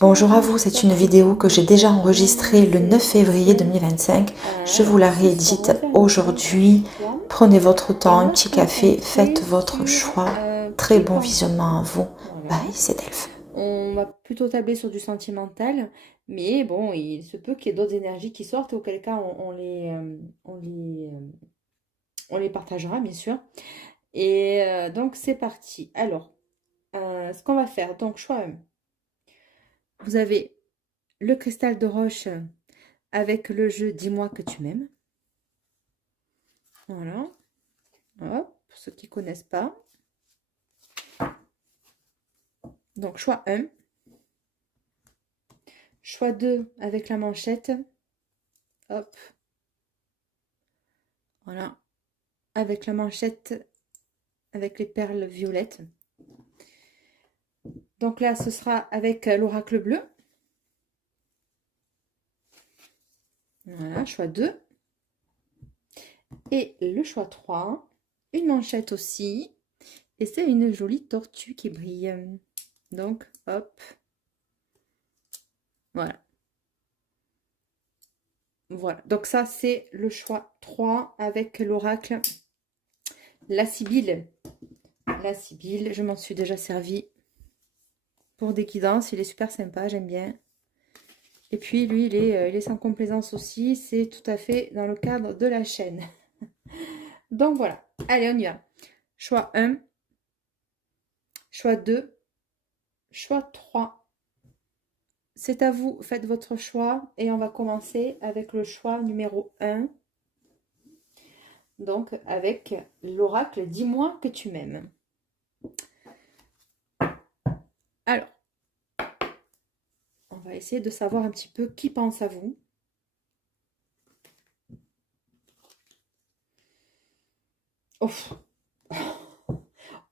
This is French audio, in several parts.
Bonjour à vous, c'est une vidéo que j'ai déjà enregistrée le 9 février 2025. Je vous la réédite aujourd'hui. Prenez votre temps, un petit café, faites votre choix. Très bon visionnement à vous. Bye, c'est Delphes. On va plutôt tabler sur du sentimental, mais bon, il se peut qu'il y ait d'autres énergies qui sortent, auquel cas on les partagera, bien sûr. Et donc, c'est parti. Alors, ce qu'on va faire, donc, choix 1. Vous avez le cristal de roche avec le jeu Dis-moi que tu m'aimes. Voilà. Hop, pour ceux qui ne connaissent pas. Donc, choix 1. Choix 2 avec la manchette. Hop. Voilà. Avec la manchette avec les perles violettes. Donc là, ce sera avec l'oracle bleu. Voilà, choix 2. Et le choix 3, une manchette aussi. Et c'est une jolie tortue qui brille. Donc, hop. Voilà. Voilà. Donc ça, c'est le choix 3 avec l'oracle. La Sibylle. La Sibylle, je m'en suis déjà servi pour des guidances. Il est super sympa, j'aime bien. Et puis, lui, il est sans complaisance aussi. C'est tout à fait dans le cadre de la chaîne. Donc, voilà. Allez, on y va. Choix 1. Choix 2. Choix 3. C'est à vous, faites votre choix. Et on va commencer avec le choix numéro 1. Donc, avec l'oracle, dis-moi que tu m'aimes. Alors, on va essayer de savoir un petit peu qui pense à vous. Oh,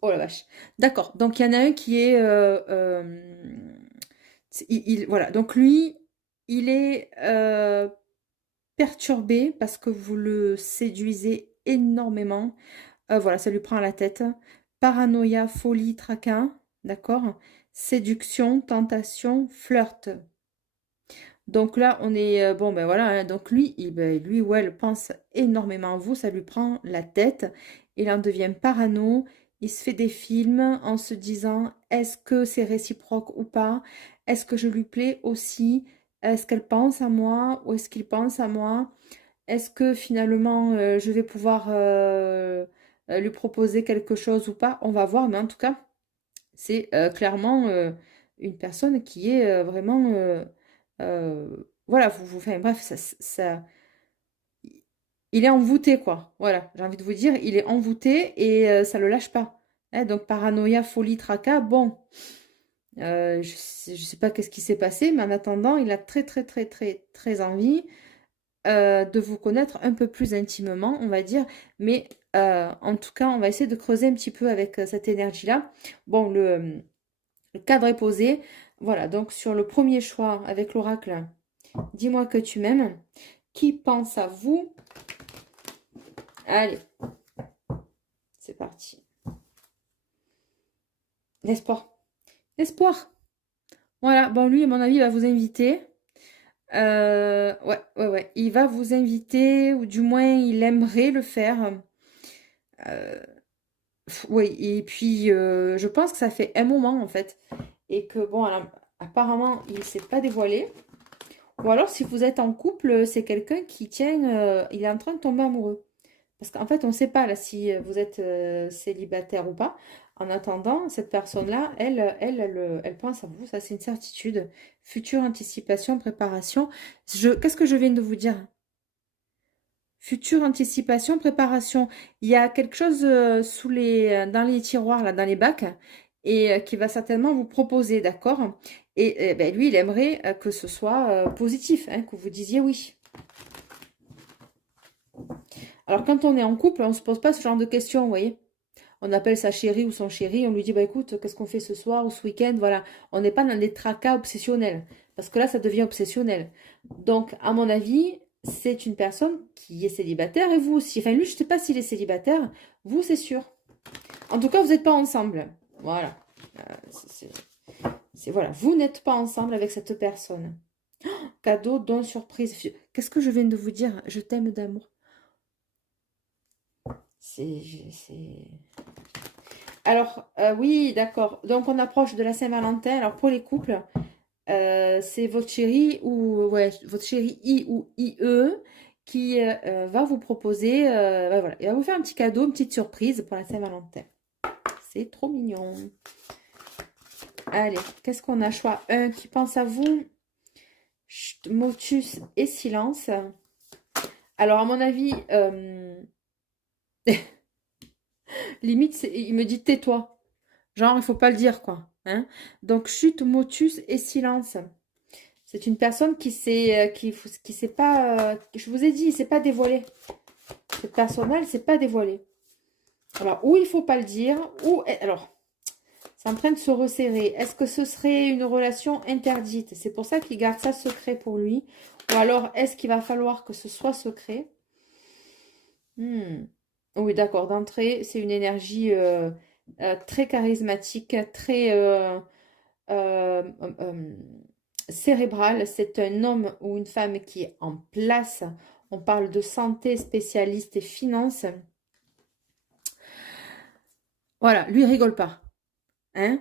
oh la vache. D'accord, donc il y en a un qui est... voilà, donc lui, il est perturbé parce que vous le séduisez énormément. Voilà, ça lui prend la tête. Paranoïa, folie, tracas, d'accord? Séduction, tentation, flirt. Donc là, on est... bon, ben voilà, hein, donc lui, lui ou elle pense énormément à vous, ça lui prend la tête. Il en devient parano. Il se fait des films en se disant, est-ce que c'est réciproque ou pas? Est-ce que je lui plais aussi? Est-ce qu'elle pense à moi ou est-ce qu'il pense à moi? Est-ce que finalement je vais pouvoir lui proposer quelque chose ou pas? On va voir, mais en tout cas, c'est clairement une personne qui est vraiment... voilà, enfin, bref, il est envoûté, quoi. Voilà, j'ai envie de vous dire, il est envoûté et ça le lâche pas. Hein, donc, paranoïa, folie, tracas, bon, je sais pas qu'est-ce qui s'est passé, mais en attendant, il a très, très, très, très, très envie de vous connaître un peu plus intimement, on va dire. Mais en tout cas, on va essayer de creuser un petit peu avec cette énergie-là. Bon, le cadre est posé. Voilà, donc sur le premier choix avec l'oracle, dis-moi que tu m'aimes. Qui pense à vous? Allez, c'est parti. L'espoir. L'espoir. Voilà, bon, lui, à mon avis, il va vous inviter. Ouais, ouais, ouais. Il va vous inviter, ou du moins, il aimerait le faire. Euh, oui, et puis, je pense que ça fait un moment, en fait. Et que, bon, alors, apparemment, il ne s'est pas dévoilé. Ou alors, si vous êtes en couple, c'est quelqu'un qui tient, il est en train de tomber amoureux. Parce qu'en fait, on ne sait pas là si vous êtes célibataire ou pas. En attendant, cette personne-là, elle pense à vous, ça c'est une certitude. Future anticipation, préparation. Qu'est-ce que je viens de vous dire? Future anticipation, préparation. Il y a quelque chose dans les tiroirs, là, dans les bacs, et qui va certainement vous proposer, d'accord? Et ben, lui, il aimerait que ce soit positif, hein, que vous disiez oui. Alors, quand on est en couple, on ne se pose pas ce genre de questions, vous voyez? On appelle sa chérie ou son chéri, on lui dit, bah écoute, qu'est-ce qu'on fait ce soir ou ce week-end? Voilà, on n'est pas dans des tracas obsessionnels, parce que là, ça devient obsessionnel. Donc, à mon avis, c'est une personne qui est célibataire et vous aussi. Enfin, lui, je ne sais pas s'il est célibataire, vous, c'est sûr. En tout cas, vous n'êtes pas ensemble. Voilà. Euh, c'est Voilà, vous n'êtes pas ensemble avec cette personne. Cadeau, don, surprise. Qu'est-ce que je viens de vous dire? Je t'aime d'amour. C'est... Alors, oui, d'accord. Donc, on approche de la Saint-Valentin. Alors, pour les couples, c'est votre chéri ou ouais, votre chéri I ou IE qui va vous proposer, bah, voilà, il va vous faire un petit cadeau, une petite surprise pour la Saint-Valentin. C'est trop mignon. Allez, qu'est-ce qu'on a? Choix 1 qui pense à vous. Chut, motus et silence. Alors, à mon avis, limite, il me dit tais-toi. Genre, il faut pas le dire, quoi. Hein. Donc, chute, motus et silence. C'est une personne qui s'est pas, je vous ai dit, il s'est pas dévoilé. Cette personne-là, elle s'est pas dévoilée. Alors, ou il faut pas le dire, ou alors, c'est en train de se resserrer. Est-ce que ce serait une relation interdite? C'est pour ça qu'il garde ça secret pour lui. Ou alors, est-ce qu'il va falloir que ce soit secret? Oui, d'accord. D'entrée, c'est une énergie très charismatique, très euh, euh, cérébrale. C'est un homme ou une femme qui est en place. On parle de santé, spécialiste et finance. Voilà, lui, il rigole pas. Hein.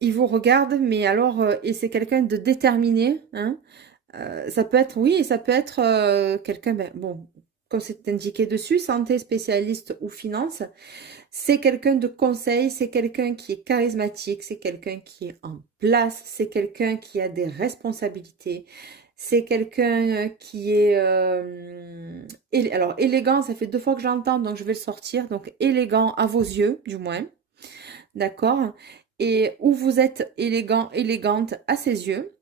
Il vous regarde, mais alors, et c'est quelqu'un de déterminé. Hein. Ça peut être, oui, ça peut être quelqu'un, ben, bon, comme c'est indiqué dessus, santé, spécialiste ou finance. C'est quelqu'un de conseil, c'est quelqu'un qui est charismatique, c'est quelqu'un qui est en place, c'est quelqu'un qui a des responsabilités, c'est quelqu'un qui est... alors, élégant, ça fait 2 fois que je l'entends, donc je vais le sortir. Donc, élégant à vos yeux, du moins. D'accord? Et où vous êtes élégant, élégante à ses yeux.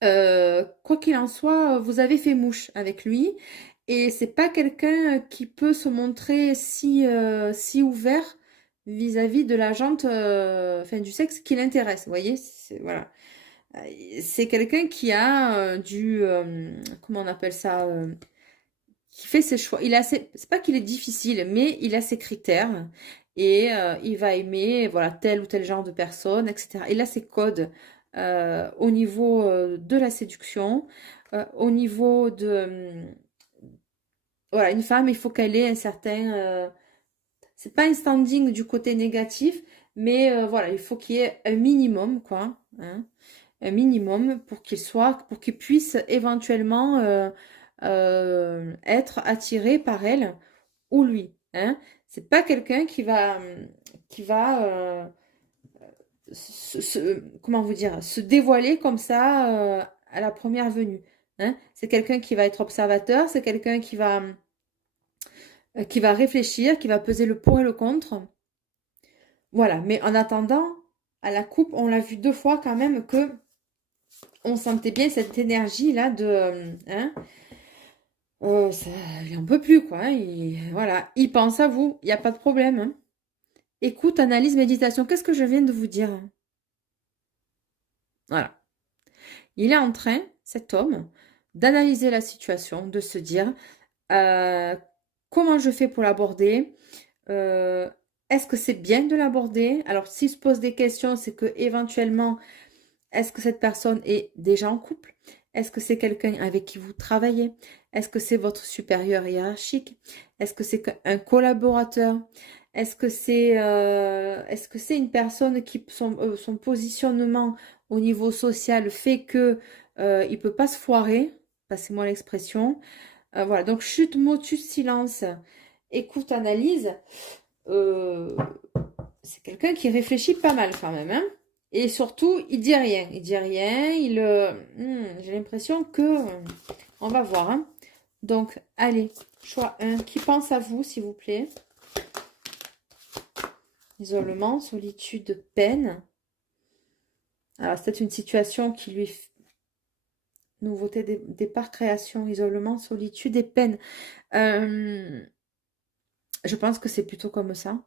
Quoi qu'il en soit, vous avez fait mouche avec lui. Et c'est pas quelqu'un qui peut se montrer si ouvert vis-à-vis de la jante, enfin du sexe qui l'intéresse. Vous voyez, voilà. C'est quelqu'un qui a comment on appelle ça, qui fait ses choix. C'est pas qu'il est difficile, mais il a ses critères et il va aimer voilà tel ou tel genre de personne, etc. Il a ses codes au niveau de la séduction, au niveau de voilà une femme, il faut qu'elle ait un certain c'est pas un standing du côté négatif, mais voilà, il faut qu'il y ait un minimum, quoi, hein, un minimum pour qu'il puisse éventuellement être attiré par elle ou lui, hein. C'est pas quelqu'un qui va comment vous dire, se dévoiler comme ça à la première venue, hein. C'est quelqu'un qui va être observateur, c'est quelqu'un qui va réfléchir, qui va peser le pour et le contre. Voilà, mais en attendant, à la coupe, on l'a vu 2 fois quand même que on sentait bien cette énergie-là de... hein, ça, il en peut plus, quoi. Hein, voilà, il pense à vous, il n'y a pas de problème. Hein. Écoute, analyse, méditation, qu'est-ce que je viens de vous dire? Voilà. Il est en train, cet homme, d'analyser la situation, de se dire euh, comment je fais pour l'aborder. Est-ce que c'est bien de l'aborder? Alors, s'il se pose des questions, c'est que éventuellement, est-ce que cette personne est déjà en couple? Est-ce que c'est quelqu'un avec qui vous travaillez? Est-ce que c'est votre supérieur hiérarchique? Est-ce que c'est un collaborateur? Est-ce que c'est une personne qui son positionnement au niveau social fait que il peut pas se foirer? Passez-moi l'expression. Voilà, donc chute, motus, silence, écoute, analyse. Euh, c'est quelqu'un qui réfléchit pas mal quand même, hein. Et surtout, il dit rien. Il dit rien. J'ai l'impression que on va voir. Hein. Donc, allez, choix 1. Qui pense à vous, s'il vous plaît? Isolement, solitude, peine. Alors, c'est peut-être une situation qui lui... Nouveauté, départ, création, isolement, solitude et peine. Je pense que c'est plutôt comme ça.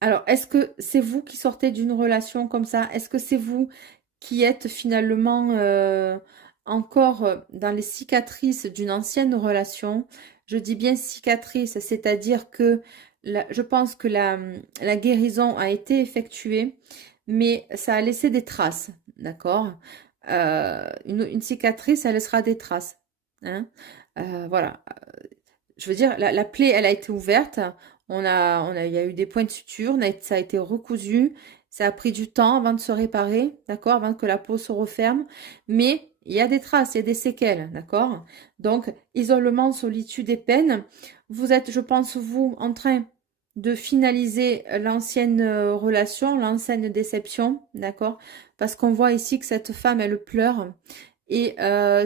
Alors, est-ce que c'est vous qui sortez d'une relation comme ça? Est-ce que c'est vous qui êtes finalement encore dans les cicatrices d'une ancienne relation? Je dis bien cicatrices, c'est-à-dire que je pense que la guérison a été effectuée, mais ça a laissé des traces, d'accord? Une cicatrice, elle laissera des traces, hein? Voilà. Je veux dire, la plaie, elle a été ouverte. Il y a eu des points de suture, ça a été recousu. Ça a pris du temps avant de se réparer, d'accord, avant que la peau se referme. Mais il y a des traces, il y a des séquelles, d'accord? Donc, isolement, solitude et peine. Vous êtes, je pense, vous, en train de finaliser l'ancienne relation, l'ancienne déception, d'accord? Parce qu'on voit ici que cette femme, elle pleure. Et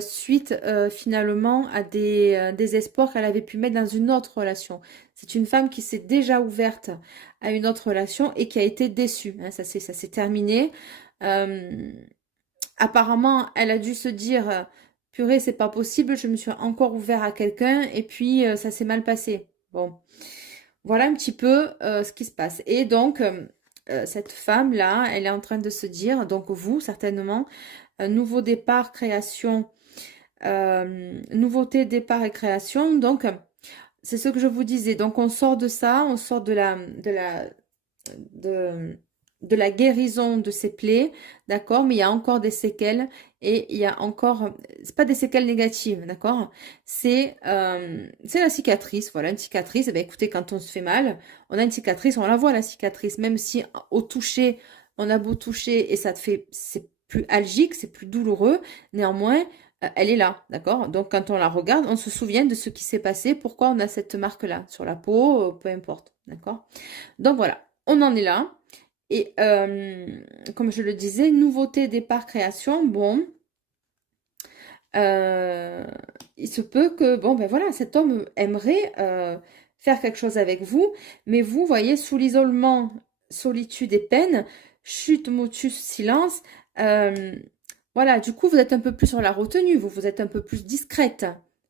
suite finalement à des espoirs qu'elle avait pu mettre dans une autre relation. C'est une femme qui s'est déjà ouverte à une autre relation et qui a été déçue, hein. Ça s'est terminé. Euh, Apparemment, elle a dû se dire, purée, c'est pas possible, je me suis encore ouvert à quelqu'un et puis ça s'est mal passé. Bon, voilà un petit peu ce qui se passe. Et donc, cette femme-là, elle est en train de se dire, donc vous, certainement, un nouveau départ, création, nouveauté, départ et création. Donc, c'est ce que je vous disais. Donc, on sort de ça, on sort de, de la guérison de ces plaies, d'accord, mais il y a encore des séquelles et il y a encore, c'est pas des séquelles négatives, d'accord, c'est la cicatrice, voilà, une cicatrice. Eh bien, écoutez, quand on se fait mal, on a une cicatrice, on la voit la cicatrice, même si au toucher, on a beau toucher et ça te fait, c'est plus algique, c'est plus douloureux, néanmoins, elle est là, d'accord? Donc quand on la regarde, on se souvient de ce qui s'est passé, pourquoi on a cette marque-là sur la peau, peu importe, d'accord? Donc voilà, on en est là. Et comme je le disais, nouveauté, départ, création. Bon, euh, il se peut que, bon, ben voilà, cet homme aimerait faire quelque chose avec vous, mais vous voyez, sous l'isolement, solitude et peine, chute, motus, silence. euh, voilà, du coup, vous êtes un peu plus sur la retenue, vous êtes un peu plus discrète,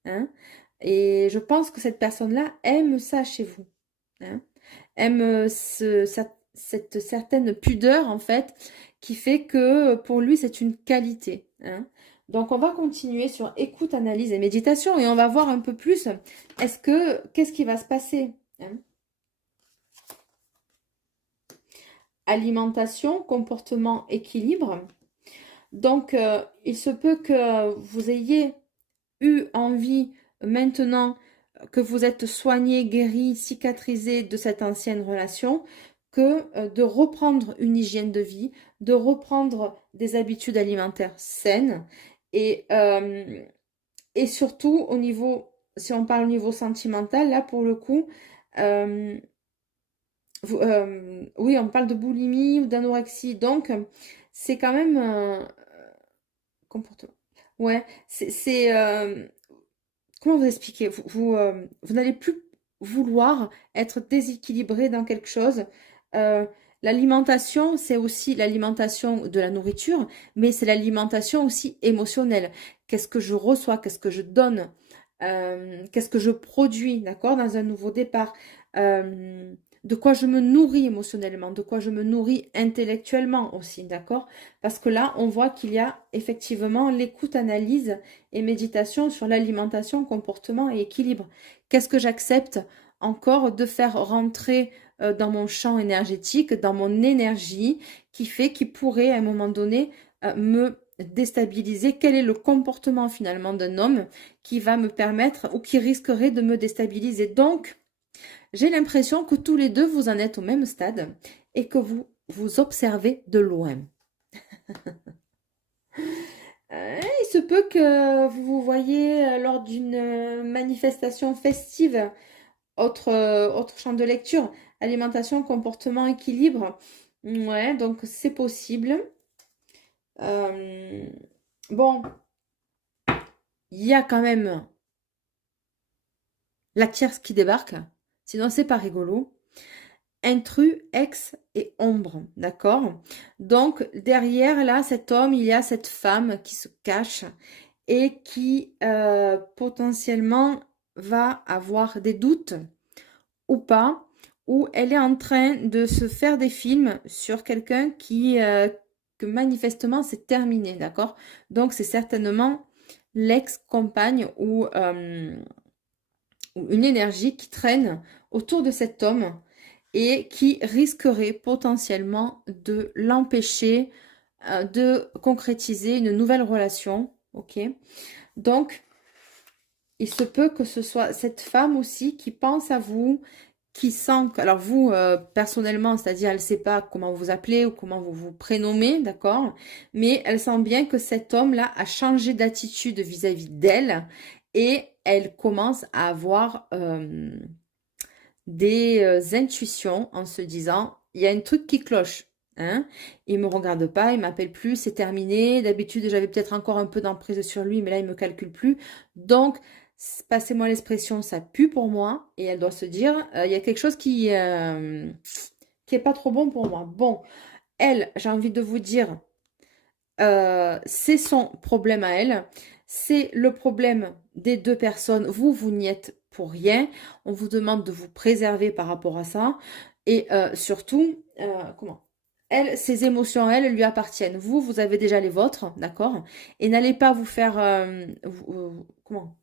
hein. Et je pense que cette personne-là aime ça chez vous, hein. Aime cette certaine pudeur en fait qui fait que pour lui c'est une qualité, hein. Donc on va continuer sur écoute, analyse et méditation et on va voir un peu plus qu'est-ce qui va se passer, hein. Alimentation, comportement, équilibre. Donc il se peut que vous ayez eu envie maintenant que vous êtes soigné, guéri, cicatrisé de cette ancienne relation, que de reprendre une hygiène de vie, de reprendre des habitudes alimentaires saines et surtout au niveau, si on parle au niveau sentimental, là pour le coup, euh, oui, on parle de boulimie ou d'anorexie, donc c'est quand même un comportement. Ouais, comment vous expliquer? Vous n'allez plus vouloir être déséquilibré dans quelque chose. Euh, L'alimentation, c'est aussi l'alimentation de la nourriture, mais c'est l'alimentation aussi émotionnelle. Qu'est-ce que je reçois? Qu'est-ce que je donne? Qu'est-ce que je produis, d'accord, dans un nouveau départ? Euh, de quoi je me nourris émotionnellement? De quoi je me nourris intellectuellement aussi, d'accord? Parce que là, on voit qu'il y a effectivement l'écoute-analyse et méditation sur l'alimentation, comportement et équilibre. Qu'est-ce que j'accepte encore de faire rentrer dans mon champ énergétique, dans mon énergie, qui pourrait à un moment donné me déstabiliser? Quel est le comportement finalement d'un homme qui va me permettre ou qui risquerait de me déstabiliser? Donc, j'ai l'impression que tous les deux, vous en êtes au même stade et que vous vous observez de loin. Il se peut que vous vous voyez lors d'une manifestation festive, autre champ de lecture, alimentation, comportement, équilibre. Ouais, donc c'est possible. Euh, bon, il y a quand même la tierce qui débarque, sinon c'est pas rigolo. Intrus, ex et ombre, d'accord? Donc derrière là, cet homme, il y a cette femme qui se cache et qui potentiellement va avoir des doutes ou pas, ou elle est en train de se faire des films sur quelqu'un que manifestement c'est terminé, d'accord? Donc c'est certainement l'ex-compagne ou une énergie qui traîne autour de cet homme et qui risquerait potentiellement de l'empêcher de concrétiser une nouvelle relation. Ok. Donc, il se peut que ce soit cette femme aussi qui pense à vous, qui sent que, alors vous, personnellement, c'est-à-dire elle ne sait pas comment vous appelez ou comment vous vous prénommez, d'accord? Mais elle sent bien que cet homme-là a changé d'attitude vis-à-vis d'elle et elle commence à avoir des intuitions en se disant, il y a un truc qui cloche. Hein, il me regarde pas, il m'appelle plus, c'est terminé. D'habitude, j'avais peut-être encore un peu d'emprise sur lui, mais là, il me calcule plus. Donc, passez-moi l'expression, ça pue pour moi. Et elle doit se dire, il y a quelque chose qui est pas trop bon pour moi. Bon, elle, j'ai envie de vous dire, c'est son problème à elle. C'est le problème des deux personnes. Vous, vous n'y êtes pour rien. On vous demande de vous préserver par rapport à ça. Et surtout, comment? Elle, ses émotions, elles lui appartiennent. Vous, vous avez déjà les vôtres, d'accord? Et n'allez pas vous faire... comment?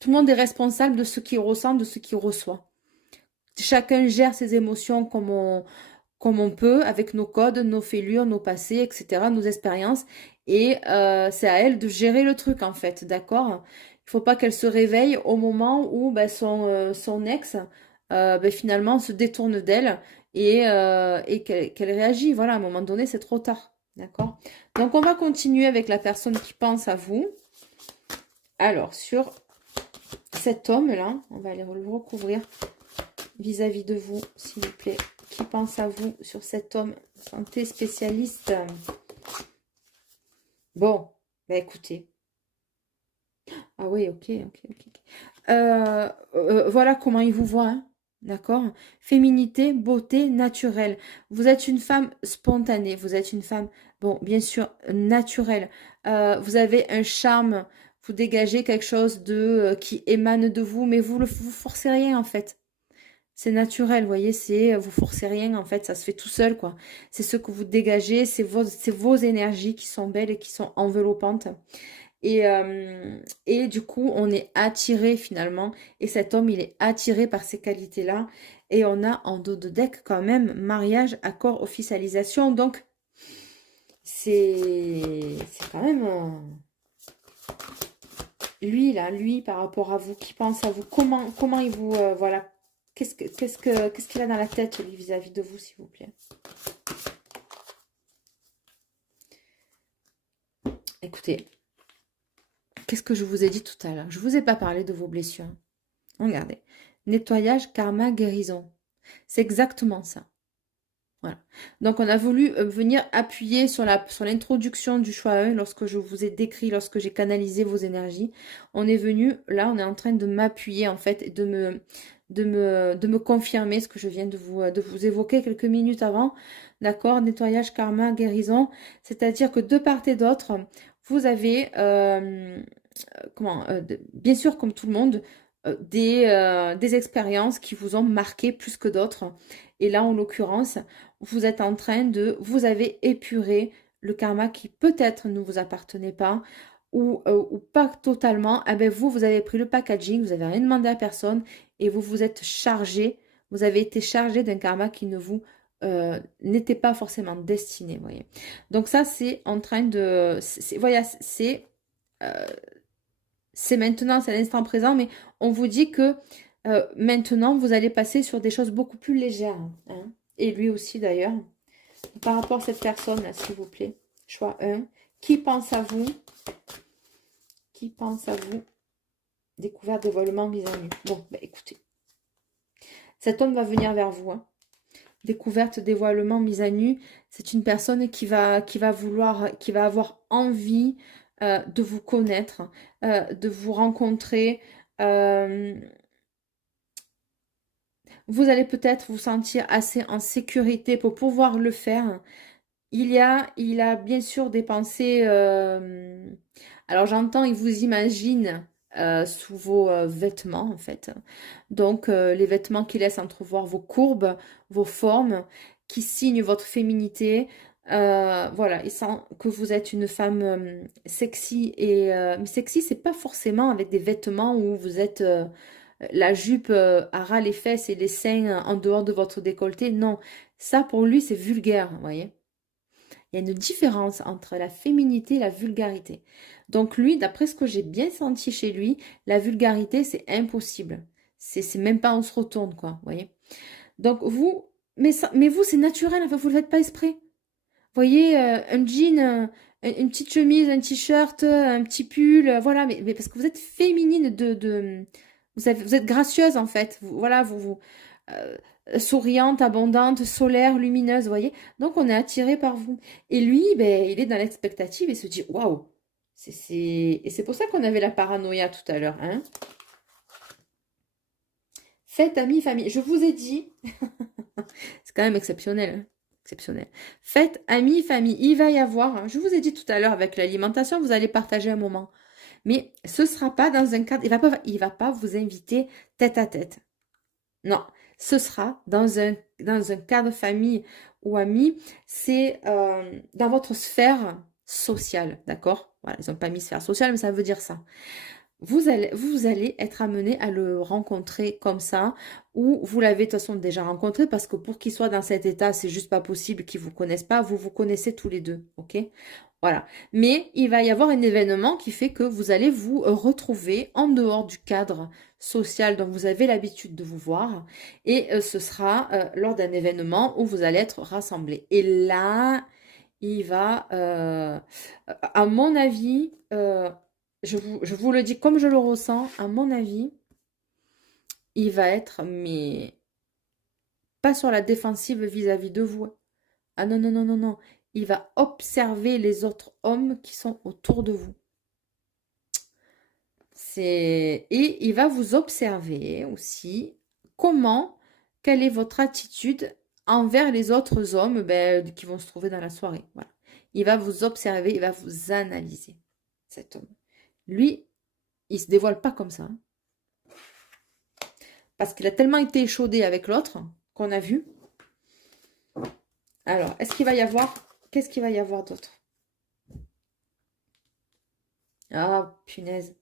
Tout le monde est responsable de ce qu'il ressent, de ce qu'il reçoit. Chacun gère ses émotions comme on peut, avec nos codes, nos fêlures, nos passés, etc., nos expériences. Et c'est à elle de gérer le truc, en fait, d'accord? Il faut pas qu'elle se réveille au moment où ben, son ex, ben, finalement, se détourne d'elle et qu'elle réagit. Voilà, à un moment donné, c'est trop tard, d'accord? Donc, on va continuer avec la personne qui pense à vous. Alors, sur cet homme-là, on va aller le recouvrir vis-à-vis de vous, s'il vous plaît. Qui pense à vous sur cet homme santé spécialiste? Bon, bah écoutez. Ah oui, ok, ok, ok. Voilà comment il vous voit, hein. D'accord? Féminité, beauté, naturelle. Vous êtes une femme spontanée, vous êtes une femme, bon, bien sûr, naturelle. Vous avez un charme, vous dégagez quelque chose de qui émane de vous, mais vous forcez rien en fait. C'est naturel, vous voyez, vous forcez rien en fait, ça se fait tout seul quoi. C'est ce que vous dégagez, c'est vos énergies qui sont belles et qui sont enveloppantes. Et du coup, on est attiré finalement. Et cet homme, il est attiré par ces qualités-là. Et on a en dos de deck quand même mariage, accord, officialisation. Donc, c'est quand même lui là, lui par rapport à vous, qui pense à vous, comment il vous voilà. Qu'est-ce qu'il a dans la tête lui vis-à-vis de vous, s'il vous plaît. Écoutez, qu'est-ce que je vous ai dit tout à l'heure? Je vous ai pas parlé de vos blessures. Regardez. Nettoyage, karma, guérison. C'est exactement ça. Voilà. Donc, on a voulu venir appuyer sur l'introduction du choix 1 lorsque je vous ai décrit, lorsque j'ai canalisé vos énergies. On est venu, là, on est en train de m'appuyer, en fait, et de me confirmer ce que je viens de vous évoquer quelques minutes avant. D'accord? Nettoyage, karma, guérison. C'est-à-dire que de part et d'autre, vous avez, bien sûr, comme tout le monde, des expériences qui vous ont marqué plus que d'autres. Et là, en l'occurrence, vous avez épuré le karma qui peut-être ne vous appartenait pas ou pas totalement. Ah ben vous avez pris le packaging, vous n'avez rien demandé à personne et vous vous êtes chargé, vous avez été chargé d'un karma qui ne vous n'était pas forcément destiné, vous voyez. Donc ça, c'est en train de... Voilà, euh, c'est maintenant, c'est à l'instant présent, mais on vous dit que maintenant, vous allez passer sur des choses beaucoup plus légères. Hein. Et lui aussi, d'ailleurs. Par rapport à cette personne-là, s'il vous plaît. Choix 1. Qui pense à vous? Qui pense à vous? Découverte, dévoilement, mise en nu. Bon, bah, écoutez. Cet homme va venir vers vous. Hein. Découverte, dévoilement, mise à nu. C'est une personne qui va avoir envie de vous connaître, de vous rencontrer. Vous allez peut-être vous sentir assez en sécurité pour pouvoir le faire. Il a bien sûr des pensées. Alors j'entends, il vous imagine sous vos vêtements en fait. Donc les vêtements qui laissent entrevoir vos courbes, vos formes, qui signent votre féminité. Voilà, il sent que vous êtes une femme sexy mais sexy, c'est pas forcément avec des vêtements où vous êtes la jupe à ras les fesses et les seins en dehors de votre décolleté. Non, ça pour lui c'est vulgaire, vous voyez. Il y a une différence entre la féminité et la vulgarité. Donc lui, d'après ce que j'ai bien senti chez lui, la vulgarité c'est impossible. C'est même pas on se retourne quoi, vous voyez. Donc vous, mais vous c'est naturel, enfin vous le faites pas exprès. Vous voyez, un jean, une petite chemise, un t-shirt, un petit pull, voilà, mais parce que vous êtes féminine vous êtes gracieuse en fait. Voilà, euh, souriante, abondante, solaire, lumineuse, vous voyez. Donc on est attiré par vous. Et lui, ben, il est dans l'expectative et se dit waouh. Et c'est pour ça qu'on avait la paranoïa tout à l'heure, hein. Faites amis, famille. Je vous ai dit, c'est quand même exceptionnel, hein. Exceptionnel. Faites amis, famille. Il va y avoir, hein, je vous ai dit tout à l'heure avec l'alimentation, vous allez partager un moment. Mais ce ne sera pas dans un cadre, il va pas vous inviter tête à tête. Non, ce sera dans un cadre famille ou ami. C'est dans votre sphère sociale, d'accord? Voilà, ils n'ont pas mis sphère sociale, mais ça veut dire ça. Vous allez être amené à le rencontrer comme ça, ou vous l'avez de toute façon déjà rencontré, parce que pour qu'il soit dans cet état, c'est juste pas possible qu'il vous connaisse pas. Vous vous connaissez tous les deux, ok? Voilà. Mais il va y avoir un événement qui fait que vous allez vous retrouver en dehors du cadre social dont vous avez l'habitude de vous voir, et ce sera lors d'un événement où vous allez être rassemblés. Et là, il va, à mon avis, je vous le dis comme je le ressens, à mon avis, il va être, mais pas sur la défensive vis-à-vis de vous. Ah non, non, non, non, non. Il va observer les autres hommes qui sont autour de vous. Et il va vous observer aussi quelle est votre attitude envers les autres hommes qui vont se trouver dans la soirée. Voilà. Il va vous observer, il va vous analyser, cet homme. Lui, il se dévoile pas comme ça, hein. Parce qu'il a tellement été échaudé avec l'autre qu'on a vu. Alors, qu'est-ce qu'il va y avoir d'autre? Ah, punaise.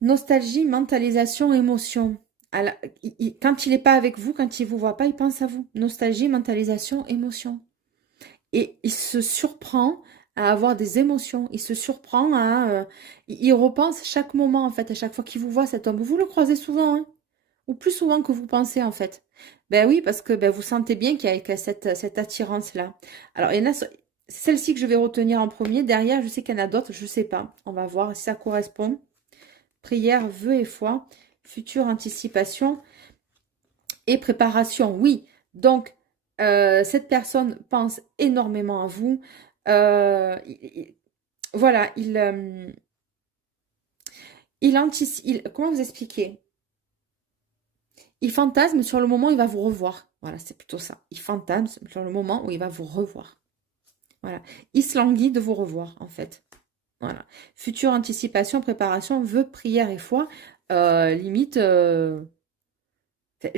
Nostalgie, mentalisation, émotion. Alors, quand il n'est pas avec vous, quand il ne vous voit pas, il pense à vous. Nostalgie, mentalisation, émotion. Et il se surprend à avoir des émotions. Il se surprend il repense chaque moment, en fait, à chaque fois qu'il vous voit, cet homme. Vous le croisez souvent, hein, ou plus souvent que vous pensez, en fait. Ben oui, parce que vous sentez bien qu'il y a cette attirance-là. Alors, il y en a, c'est celle-ci que je vais retenir en premier. Derrière, je sais qu'il y en a d'autres, je ne sais pas. On va voir si ça correspond. Prière, vœux et foi, future anticipation et préparation. Oui, donc cette personne pense énormément à vous. Voilà, il anticipe. Comment vous expliquer? Il fantasme sur le moment où il va vous revoir. Voilà, c'est plutôt ça. Il fantasme sur le moment où il va vous revoir. Voilà. Il se languit de vous revoir, en fait. Voilà. Future anticipation, préparation, vœux, prière et foi. Limite, je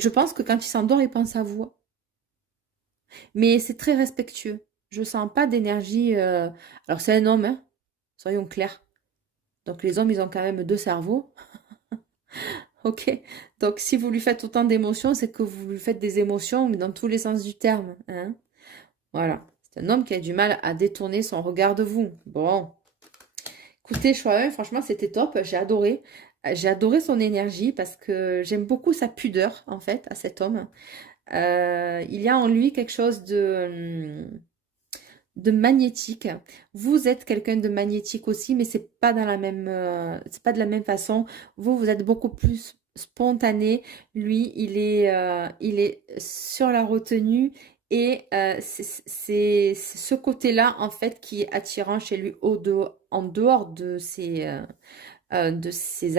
pense que quand il s'endort, il pense à vous. Mais c'est très respectueux. Je sens pas d'énergie. Alors, c'est un homme, hein, soyons clairs. Donc, les hommes, ils ont quand même deux cerveaux. Ok. Donc, si vous lui faites autant d'émotions, c'est que vous lui faites des émotions, mais dans tous les sens du terme, hein. Voilà. C'est un homme qui a du mal à détourner son regard de vous. Bon. Écoutez, choix 1, franchement, c'était top. J'ai adoré. J'ai adoré son énergie parce que j'aime beaucoup sa pudeur, en fait, à cet homme. Il y a en lui quelque chose de magnétique. Vous êtes quelqu'un de magnétique aussi, mais c'est pas dans la même, c'est pas de la même façon. Vous êtes beaucoup plus spontané. Lui, il est sur la retenue et c'est ce côté-là en fait qui est attirant chez lui en dehors de ses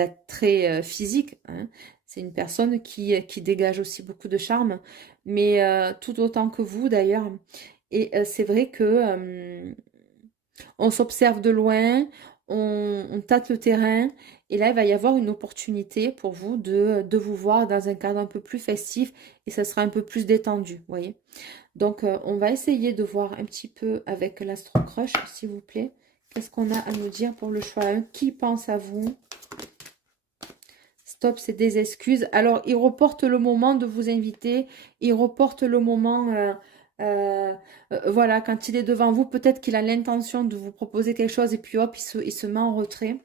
attraits physiques, hein. C'est une personne qui dégage aussi beaucoup de charme, mais tout autant que vous d'ailleurs. Et c'est vrai que on s'observe de loin, on tâte le terrain, et là il va y avoir une opportunité pour vous de vous voir dans un cadre un peu plus festif, et ça sera un peu plus détendu, vous voyez. Donc on va essayer de voir un petit peu avec l'Astro Crush, s'il vous plaît. Qu'est-ce qu'on a à nous dire pour le choix 1? Qui pense à vous? stop, c'est des excuses. Alors, il reporte le moment de vous inviter. Il reporte le moment... voilà, quand il est devant vous, peut-être qu'il a l'intention de vous proposer quelque chose et puis hop, il se met en retrait.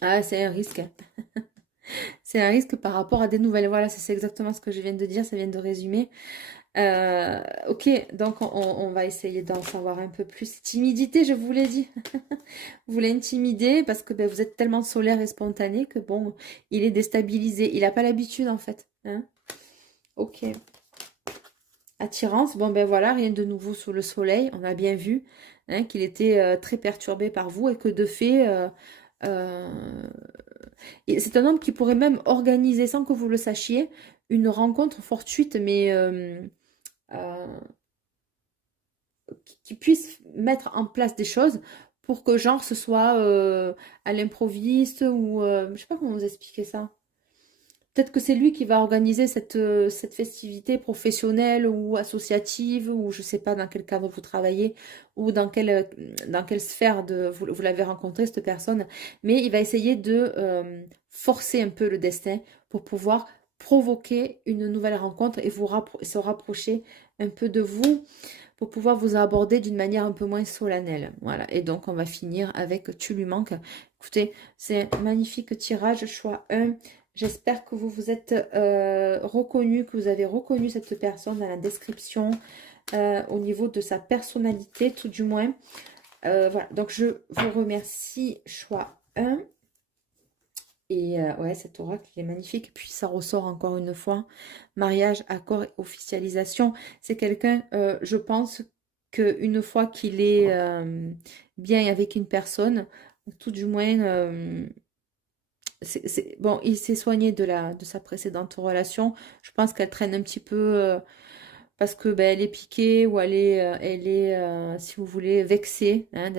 Ah, c'est un risque. C'est un risque par rapport à des nouvelles. Voilà, c'est exactement ce que je viens de dire, ça vient de résumer. Ok, donc on va essayer d'en savoir un peu plus. Timidité, je vous l'ai dit. Vous l'intimider parce que ben, vous êtes tellement solaire et spontané que bon, il est déstabilisé. Il n'a pas l'habitude en fait. Hein. Ok. Attirance, bon ben voilà, rien de nouveau sous le soleil. On a bien vu hein, qu'il était très perturbé par vous et que de fait, euh, c'est un homme qui pourrait même organiser, sans que vous le sachiez, une rencontre fortuite, mais euh, qui puisse mettre en place des choses pour que genre ce soit à l'improviste ou je sais pas comment vous expliquer ça. Peut-être que c'est lui qui va organiser cette festivité professionnelle ou associative, ou je ne sais pas dans quel cadre vous travaillez, ou dans quelle sphère vous l'avez rencontré, cette personne. Mais il va essayer de forcer un peu le destin pour pouvoir provoquer une nouvelle rencontre et se rapprocher un peu de vous pour pouvoir vous aborder d'une manière un peu moins solennelle. Voilà. Et donc, on va finir avec Tu lui manques. Écoutez, c'est un magnifique tirage, choix 1. J'espère que vous vous êtes reconnu, que vous avez reconnu cette personne dans la description au niveau de sa personnalité, tout du moins. Voilà, donc je vous remercie, choix 1. Et ouais, cet oracle, il est magnifique. Puis ça ressort encore une fois. Mariage, accord et officialisation. C'est quelqu'un, je pense, qu'une fois qu'il est bien avec une personne, tout du moins... bon, il s'est soigné de sa précédente relation. Je pense qu'elle traîne un petit peu parce que ben, elle est piquée ou si vous voulez, vexée hein,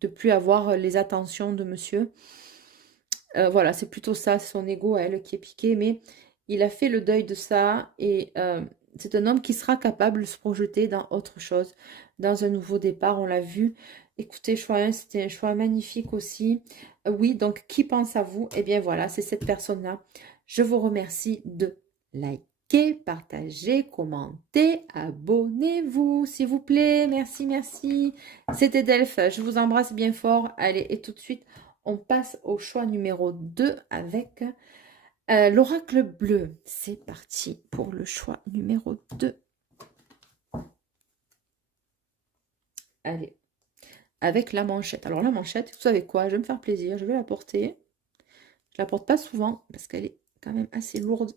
de plus avoir les attentions de monsieur. Voilà, c'est plutôt ça, c'est son ego à elle qui est piqué, mais il a fait le deuil de ça et c'est un homme qui sera capable de se projeter dans autre chose, dans un nouveau départ, on l'a vu. Écoutez, choix 1, c'était un choix magnifique aussi. Oui, donc qui pense à vous? Eh bien voilà, c'est cette personne-là. Je vous remercie de liker, partager, commenter, abonnez-vous, s'il vous plaît. Merci, merci. C'était Delphes, je vous embrasse bien fort. Allez, et tout de suite, on passe au choix numéro 2 avec l'oracle bleu. C'est parti pour le choix numéro 2. Allez, avec la manchette. Alors la manchette, vous savez quoi? Je vais me faire plaisir, je vais la porter. Je la porte pas souvent parce qu'elle est quand même assez lourde.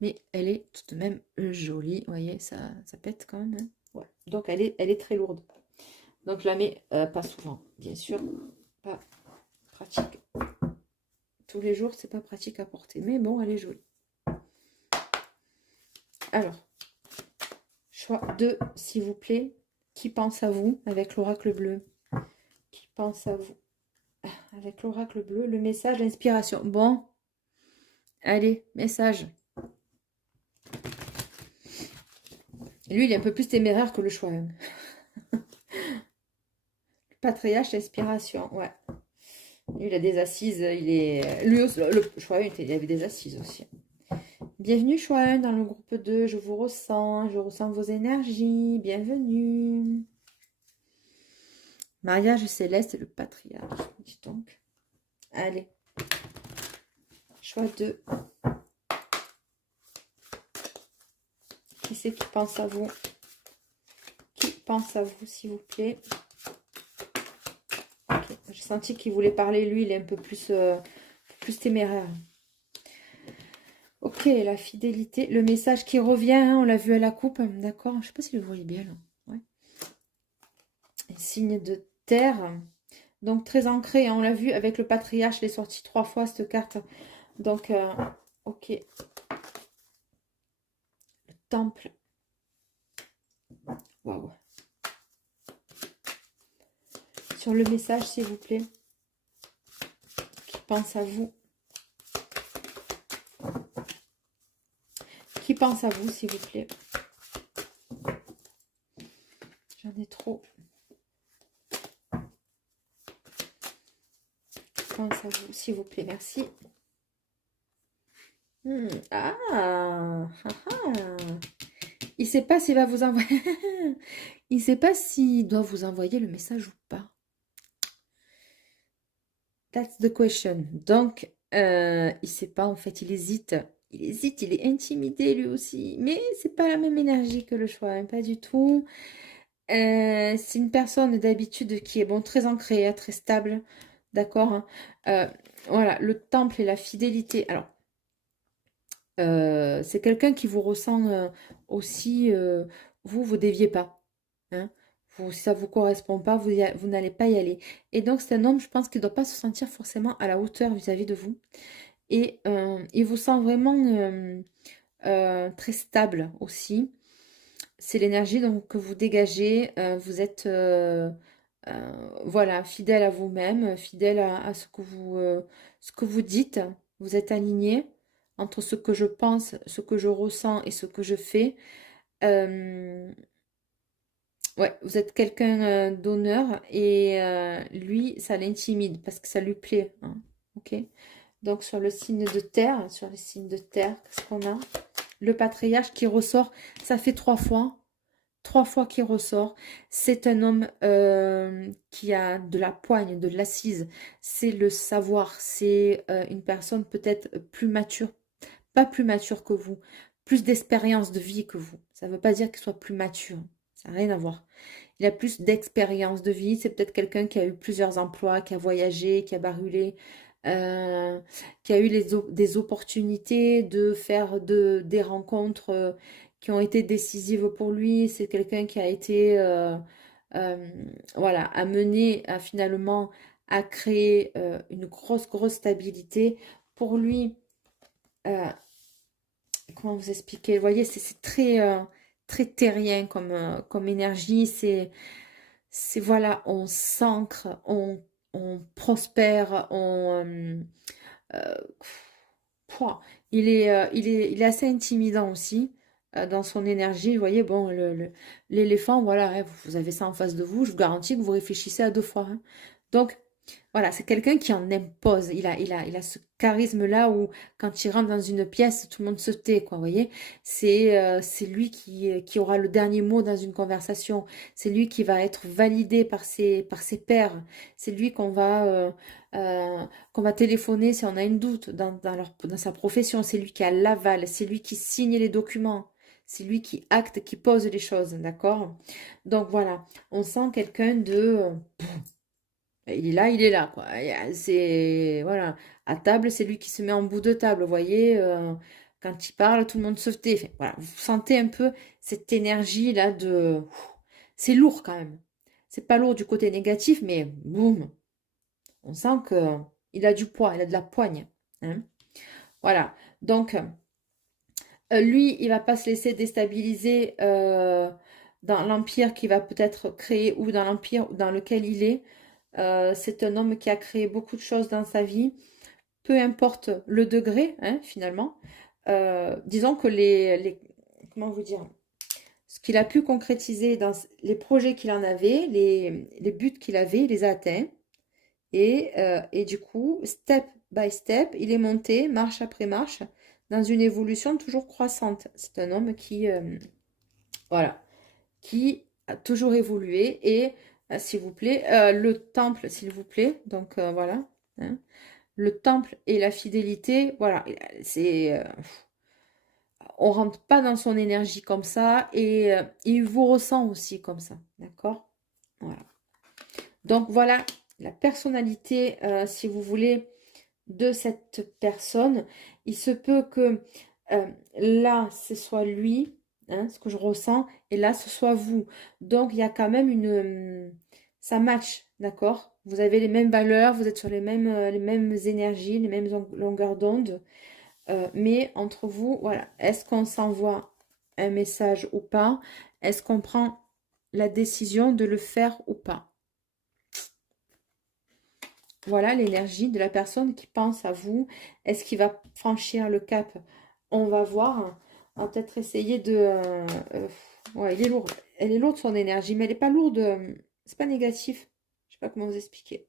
Mais elle est tout de même jolie. Vous voyez, ça pète quand même. Hein ouais. Donc elle est très lourde. Donc je la mets pas souvent, bien sûr. Pas pratique. Tous les jours, c'est pas pratique à porter. Mais bon, elle est jolie. Alors, choix 2, s'il vous plaît. Qui pense à vous avec l'oracle bleu? Qui pense à vous avec l'oracle bleu? Le message, l'inspiration. Bon, allez, message. Lui, il est un peu plus téméraire que le choix 1. Le patriarche, l'inspiration, ouais. Lui, il a des assises, il est... Lui aussi, le choix 1, il avait des assises aussi. Bienvenue, choix 1, dans le groupe 2. Je vous ressens, je ressens vos énergies. Bienvenue. Mariage céleste et le patriarche, dis donc. Allez. Choix 2. Qui c'est qui pense à vous? Qui pense à vous, s'il vous plaît? Okay. J'ai senti qu'il voulait parler, lui, il est un peu plus téméraire. Ok, la fidélité, le message qui revient, hein, on l'a vu à la coupe, d'accord? Je ne sais pas si vous voyez bien, là. Ouais. Signe de terre, donc très ancré, hein, on l'a vu avec le patriarche, il est sorti 3 fois cette carte. Donc, ok. Le temple. Waouh. Sur le message, s'il vous plaît. Qui pense à vous? Qui pense à vous, s'il vous plaît? J'en ai trop. Qui pense à vous, s'il vous plaît, merci. Ah, ah, ah. Il sait pas s'il va vous envoyer. Il sait pas s'il doit vous envoyer le message ou pas. That's the question. Donc, il sait pas, en fait, il hésite. Il hésite, il est intimidé lui aussi. Mais c'est pas la même énergie que le choix, hein, pas du tout. C'est une personne d'habitude qui est bon, très ancrée, hein, très stable. D'accord, hein. Voilà, le temple et la fidélité. Alors, c'est quelqu'un qui vous ressent aussi. Vous déviez pas. Hein. Si ça vous correspond pas, vous n'allez pas y aller. Et donc, c'est un homme, je pense, qui ne doit pas se sentir forcément à la hauteur vis-à-vis de vous. Et il vous sent vraiment très stable aussi. C'est l'énergie donc, que vous dégagez. Vous êtes voilà, fidèle à vous-même, fidèle à ce que vous dites. Vous êtes aligné entre ce que je pense, ce que je ressens et ce que je fais. Euh, ouais, vous êtes quelqu'un d'honneur et lui, ça l'intimide parce que ça lui plaît. Hein, ok? Donc sur le signe de terre, sur les signes de terre, qu'est-ce qu'on a? Le patriarche qui ressort, ça fait 3 fois qu'il ressort. C'est un homme qui a de la poigne, de l'assise. C'est le savoir. C'est une personne peut-être plus mature, pas plus mature que vous, plus d'expérience de vie que vous. Ça ne veut pas dire qu'il soit plus mature. Ça n'a rien à voir. Il a plus d'expérience de vie. C'est peut-être quelqu'un qui a eu plusieurs emplois, qui a voyagé, qui a barulé, euh, qui a eu des opportunités de faire des rencontres qui ont été décisives pour lui. C'est quelqu'un qui a été euh, voilà, amené à finalement à créer une grosse stabilité. Pour lui, euh, comment vous expliquer? Vous voyez, c'est très terrien comme énergie. Voilà, on s'ancre, on prospère, euh, pouah, il est assez intimidant aussi dans son énergie. Vous voyez, bon, l'éléphant, voilà, hein, vous avez ça en face de vous, je vous garantis que vous réfléchissez à 2 fois. Hein. Donc, voilà, c'est quelqu'un qui en impose. Il a ce charisme-là où, quand il rentre dans une pièce, tout le monde se tait, quoi, vous voyez. C'est lui qui aura le dernier mot dans une conversation. C'est lui qui va être validé par ses pairs. C'est lui qu'on va téléphoner si on a une doute dans sa profession. C'est lui qui a l'aval. C'est lui qui signe les documents. C'est lui qui acte, qui pose les choses, d'accord? Donc voilà, on sent quelqu'un de... il est là, quoi. C'est, voilà, à table, c'est lui qui se met en bout de table, vous voyez. Quand il parle, tout le monde se tait. Enfin, voilà, vous sentez un peu cette énergie-là de... C'est lourd quand même. C'est pas lourd du côté négatif, mais boum, on sent que il a du poids, il a de la poigne. Hein. Voilà. Donc, lui, il va pas se laisser déstabiliser dans l'empire qu'il va peut-être créer ou dans l'empire dans lequel il est. C'est un homme qui a créé beaucoup de choses dans sa vie, peu importe le degré, hein, finalement. Disons que comment vous dire, ce qu'il a pu concrétiser dans les projets qu'il en avait, les buts qu'il avait, il les a atteints. Et du coup, step by step, il est monté, marche après marche, dans une évolution toujours croissante. C'est un homme voilà, qui a toujours évolué. Et, s'il vous plaît, le temple, s'il vous plaît. Donc, voilà. Hein. Le temple et la fidélité, voilà. On rentre pas dans son énergie comme ça. Et il vous ressent aussi comme ça. D'accord? Voilà. Donc, voilà la personnalité, si vous voulez, de cette personne. Il se peut que là, ce soit lui, hein, ce que je ressens, et là, ce soit vous. Donc, il y a quand même ça match, d'accord? Vous avez les mêmes valeurs, vous êtes sur les mêmes énergies, les mêmes longueurs d'onde. Mais entre vous, voilà, est-ce qu'on s'envoie un message ou pas? Est-ce qu'on prend la décision de le faire ou pas? Voilà l'énergie de la personne qui pense à vous. Est-ce qu'il va franchir le cap? On va voir. On va peut-être essayer de... ouais, il est lourd. Elle est lourde son énergie, mais elle n'est pas lourde. C'est pas négatif. Je sais pas comment vous expliquer.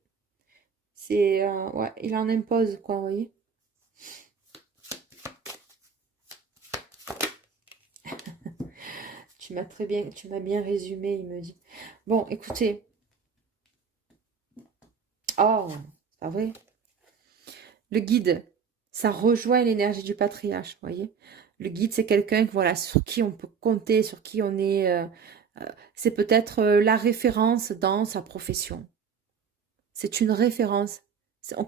C'est, ouais, il en impose, quoi, vous voyez. Tu m'as bien résumé, il me dit. Bon, écoutez. Oh, c'est pas vrai. Le guide, ça rejoint l'énergie du patriarche, vous voyez. Le guide, c'est quelqu'un voilà, sur qui on peut compter, sur qui on est... c'est peut-être la référence dans sa profession. C'est une référence.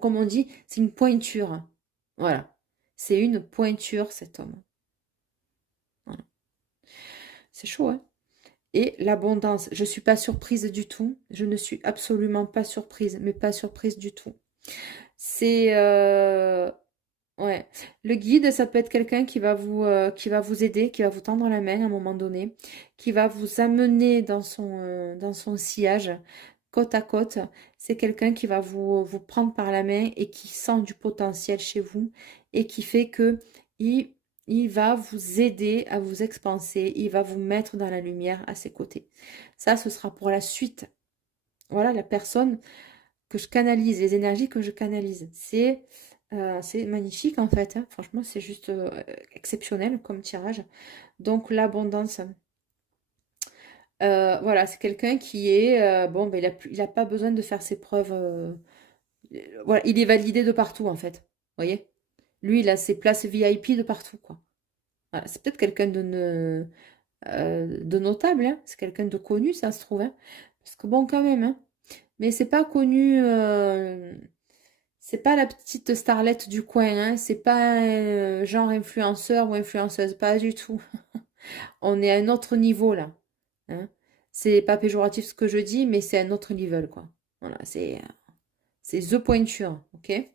Comme on dit, c'est une pointure. Voilà. C'est une pointure, cet homme. Voilà. C'est chaud, hein? Et l'abondance, je ne suis pas surprise du tout. Je ne suis absolument pas surprise, mais pas surprise du tout. C'est... ouais. Le guide, ça peut être quelqu'un qui va vous aider, qui va vous tendre la main à un moment donné, qui va vous amener dans son sillage, côte à côte. C'est quelqu'un qui va vous prendre par la main et qui sent du potentiel chez vous et qui fait que il, il va vous aider à vous expanser, il va vous mettre dans la lumière à ses côtés. Ça, ce sera pour la suite. Voilà la personne que je canalise, les énergies que je canalise. C'est magnifique en fait, hein. Franchement, c'est juste exceptionnel comme tirage. Donc l'abondance, voilà, c'est quelqu'un qui est, bon, ben, il a pas besoin de faire ses preuves. Voilà, il est validé de partout en fait. Vous voyez? Lui, il a ses places VIP de partout, quoi. Voilà, c'est peut-être quelqu'un de notable, hein. C'est quelqu'un de connu, ça se trouve, hein. Parce que bon, quand même, hein. Mais c'est pas connu. C'est pas la petite starlette du coin, hein. C'est pas genre influenceur ou influenceuse, pas du tout. On est à un autre niveau là, hein. C'est pas péjoratif ce que je dis, mais c'est un autre level, quoi. Voilà, c'est the pointure, ok?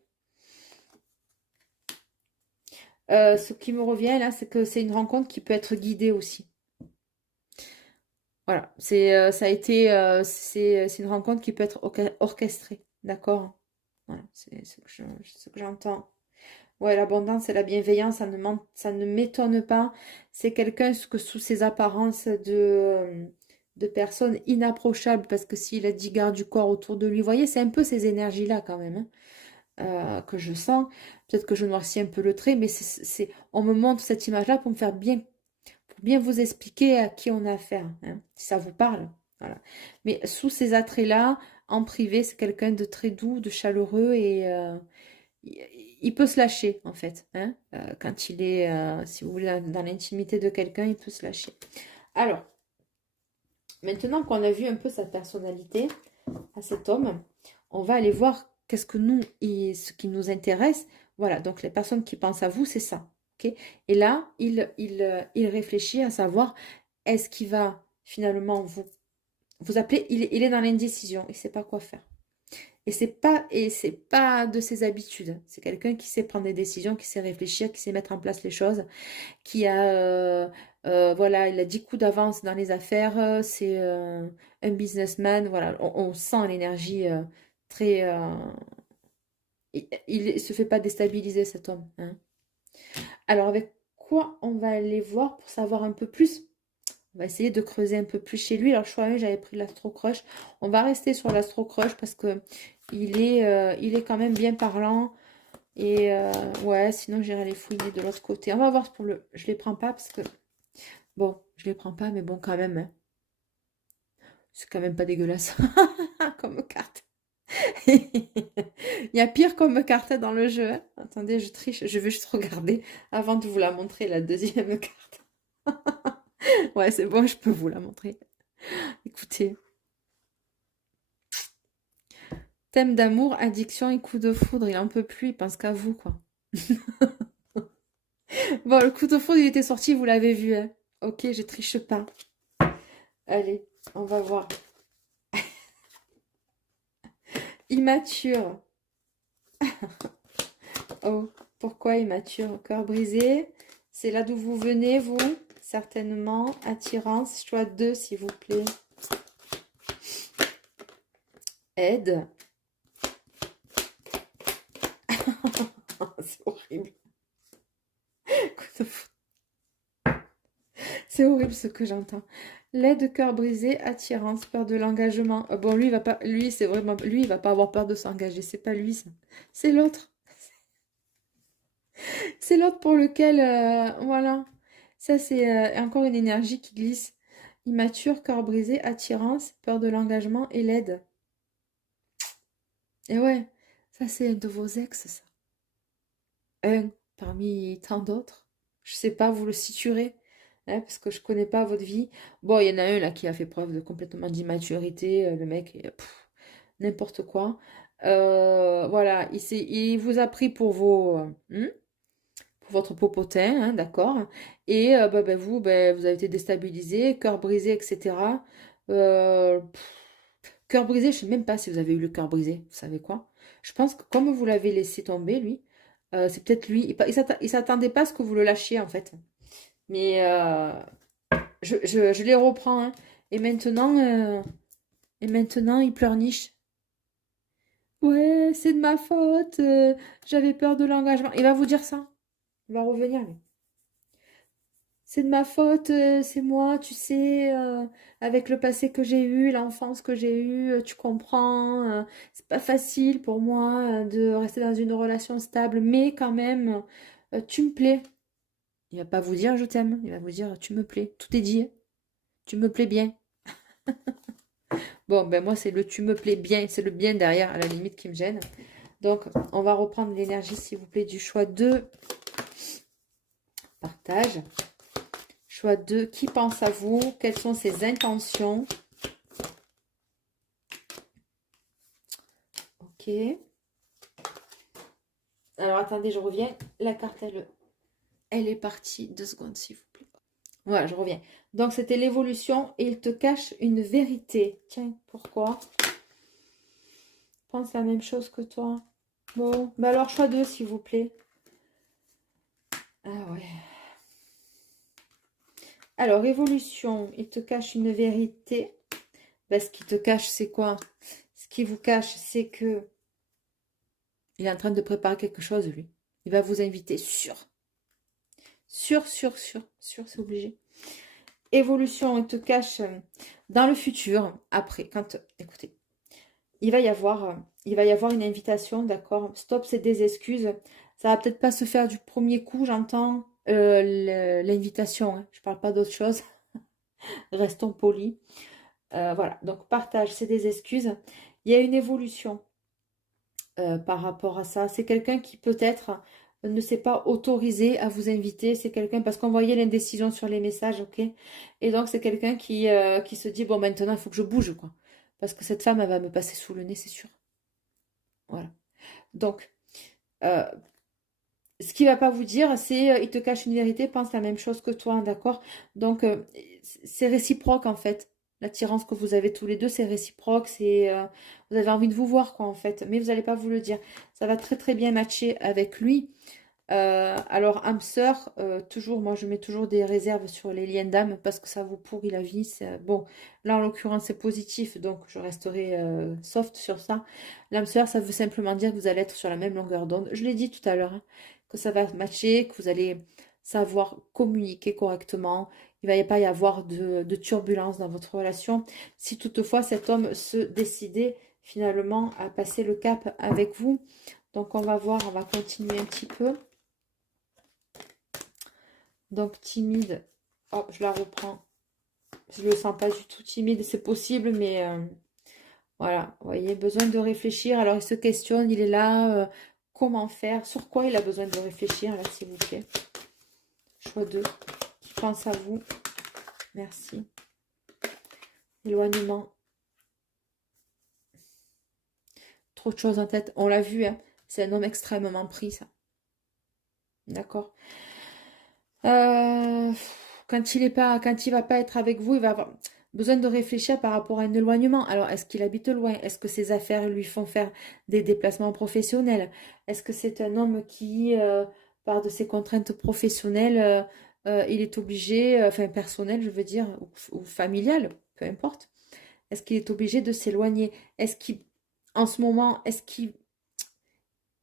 Ce qui me revient là, c'est que c'est une rencontre qui peut être guidée aussi. Voilà, ça a été, c'est une rencontre qui peut être orchestrée, d'accord? Voilà, c'est ce que j'entends. Ouais, l'abondance et la bienveillance, ça ne m'étonne pas. C'est quelqu'un que sous ses apparences de personnes inapprochables, parce que s'il a 10 gardes du corps autour de lui, vous voyez, c'est un peu ces énergies-là quand même, hein, que je sens. Peut-être que je noircis un peu le trait, mais on me montre cette image-là pour bien vous expliquer à qui on a affaire, hein, si ça vous parle. Voilà. Mais sous ces attraits-là, en privé, c'est quelqu'un de très doux, de chaleureux et il peut se lâcher en fait, hein, quand il est, si vous voulez, dans l'intimité de quelqu'un, il peut se lâcher. Alors, maintenant qu'on a vu un peu sa personnalité à cet homme, on va aller voir qu'est-ce que nous, ce qui nous intéresse. Voilà, donc les personnes qui pensent à vous, c'est ça. Ok. Et là, il réfléchit à savoir est-ce qu'il va finalement vous appeler. Il est dans l'indécision, il ne sait pas quoi faire. Et c'est pas de ses habitudes. C'est quelqu'un qui sait prendre des décisions, qui sait réfléchir, qui sait mettre en place les choses, qui a, voilà, il a 10 coups d'avance dans les affaires. C'est un businessman. Voilà, on sent l'énergie très. Il se fait pas déstabiliser cet homme, hein. Alors avec quoi on va aller voir pour savoir un peu plus? On va essayer de creuser un peu plus chez lui. Alors, je crois que j'avais pris l'Astro Crush. On va rester sur l'Astro Crush parce que il est quand même bien parlant. Et ouais, sinon, j'irai les fouiller de l'autre côté. On va voir pour le... Je les prends pas parce que... Bon, je les prends pas, mais bon, quand même, hein. C'est quand même pas dégueulasse comme carte. Il y a pire comme carte dans le jeu, hein. Attendez, je triche. Je vais juste regarder avant de vous la montrer, la deuxième carte. Ouais, c'est bon, je peux vous la montrer. Écoutez. Thème d'amour, addiction et coup de foudre. Il en peut plus, il pense qu'à vous, quoi. Bon, le coup de foudre, il était sorti, vous l'avez vu, hein. Ok, je triche pas. Allez, on va voir. Immature. Oh, pourquoi immature? Cœur brisé. C'est là d'où vous venez, vous? Certainement. Attirance. Choix 2, s'il vous plaît. Aide. C'est horrible. Coup de foudre. C'est horrible ce que j'entends. Laide, cœur brisé, attirance, peur de l'engagement. Bon, lui, il va pas, lui, c'est vraiment, lui, il va pas avoir peur de s'engager. C'est pas lui, ça. C'est l'autre. C'est l'autre pour lequel, voilà. Ça, c'est encore une énergie qui glisse. Immature, cœur brisé, attirance, peur de l'engagement et laide. Et ouais, ça, c'est un de vos ex, ça. Un parmi tant d'autres. Je sais pas, vous le situerez, hein, parce que je connais pas votre vie. Bon, il y en a un là qui a fait preuve de complètement d'immaturité. Le mec, n'importe quoi. Voilà, il vous a pris pour pour votre popotin, hein, d'accord. Et vous, vous avez été déstabilisé, cœur brisé, etc. Euh, Cœur brisé, je sais même pas si vous avez eu le cœur brisé. Vous savez quoi? Je pense que comme vous l'avez laissé tomber, lui, c'est peut-être lui. Il s'attendait pas à ce que vous le lâchiez, en fait. Mais je les reprends, hein. Et maintenant, il pleurniche. Ouais, c'est de ma faute. J'avais peur de l'engagement. Il va vous dire ça. Il va revenir, lui. C'est de ma faute, c'est moi, tu sais, avec le passé que j'ai eu, l'enfance que j'ai eue, tu comprends, c'est pas facile pour moi de rester dans une relation stable, mais quand même, tu me plais. Il va pas vous dire je t'aime, il va vous dire tu me plais. Tout est dit, hein. Tu me plais bien. Bon, ben moi c'est le tu me plais bien, c'est le bien derrière à la limite qui me gêne. Donc, on va reprendre l'énergie, s'il vous plaît, du choix 2. Partage. Choix 2, qui pense à vous? Quelles sont ses intentions? Ok. Alors, attendez, je reviens. La carte, elle est partie. 2 secondes, s'il vous plaît. Voilà, je reviens. Donc, c'était l'évolution et il te cache une vérité. Tiens, pourquoi? Pense la même chose que toi. Bon, bah alors, choix 2, s'il vous plaît. Ah ouais. Alors, évolution, il te cache une vérité. Ben, ce qui te cache, c'est quoi? Ce qui vous cache, c'est que il est en train de préparer quelque chose, lui. Il va vous inviter, sûr. Sûr, c'est obligé. Évolution, il te cache dans le futur, après, écoutez, il va y avoir une invitation, d'accord? Stop, c'est des excuses. Ça va peut-être pas se faire du premier coup, j'entends l'invitation, hein. Je parle pas d'autre chose. Restons polis. Voilà, donc partage, c'est des excuses. Il y a une évolution par rapport à ça. C'est quelqu'un qui peut-être ne s'est pas autorisé à vous inviter. C'est quelqu'un, parce qu'on voyait l'indécision sur les messages, ok? Et donc c'est quelqu'un qui se dit, bon maintenant il faut que je bouge, quoi. Parce que cette femme, elle va me passer sous le nez, c'est sûr. Voilà. Donc, euh, ce qu'il va pas vous dire, c'est il te cache une vérité, pense la même chose que toi, d'accord? Donc, c'est réciproque en fait. L'attirance que vous avez tous les deux, c'est réciproque. Vous avez envie de vous voir, quoi, en fait. Mais vous n'allez pas vous le dire. Ça va très très bien matcher avec lui. Alors, âme sœur, toujours, moi je mets toujours des réserves sur les liens d'âme parce que ça vous pourrit la vie. Bon, là en l'occurrence c'est positif, donc je resterai soft sur ça. L'âme sœur, ça veut simplement dire que vous allez être sur la même longueur d'onde. Je l'ai dit tout à l'heure, hein, que ça va matcher, que vous allez savoir communiquer correctement. Il ne va pas y avoir de turbulence dans votre relation. Si toutefois cet homme se décidait finalement à passer le cap avec vous. Donc on va voir, on va continuer un petit peu. Donc timide, oh, je la reprends. Je ne le sens pas du tout timide, c'est possible, mais voilà, vous voyez, besoin de réfléchir. Alors il se questionne, il est là, comment faire, sur quoi il a besoin de réfléchir, là, s'il vous plaît. Choix 2, qui pense à vous. Merci. Éloignement. Trop de choses en tête, on l'a vu, hein. C'est un homme extrêmement pris, ça. D'accord. Quand il va pas être avec vous, il va avoir besoin de réfléchir par rapport à un éloignement. Alors, est-ce qu'il habite loin? Est-ce que ses affaires lui font faire des déplacements professionnels? Est-ce que c'est un homme qui, par de ses contraintes professionnelles, il est obligé, enfin personnelles, je veux dire, ou familiales, peu importe. Est-ce qu'il est obligé de s'éloigner? En ce moment, est-ce qu'il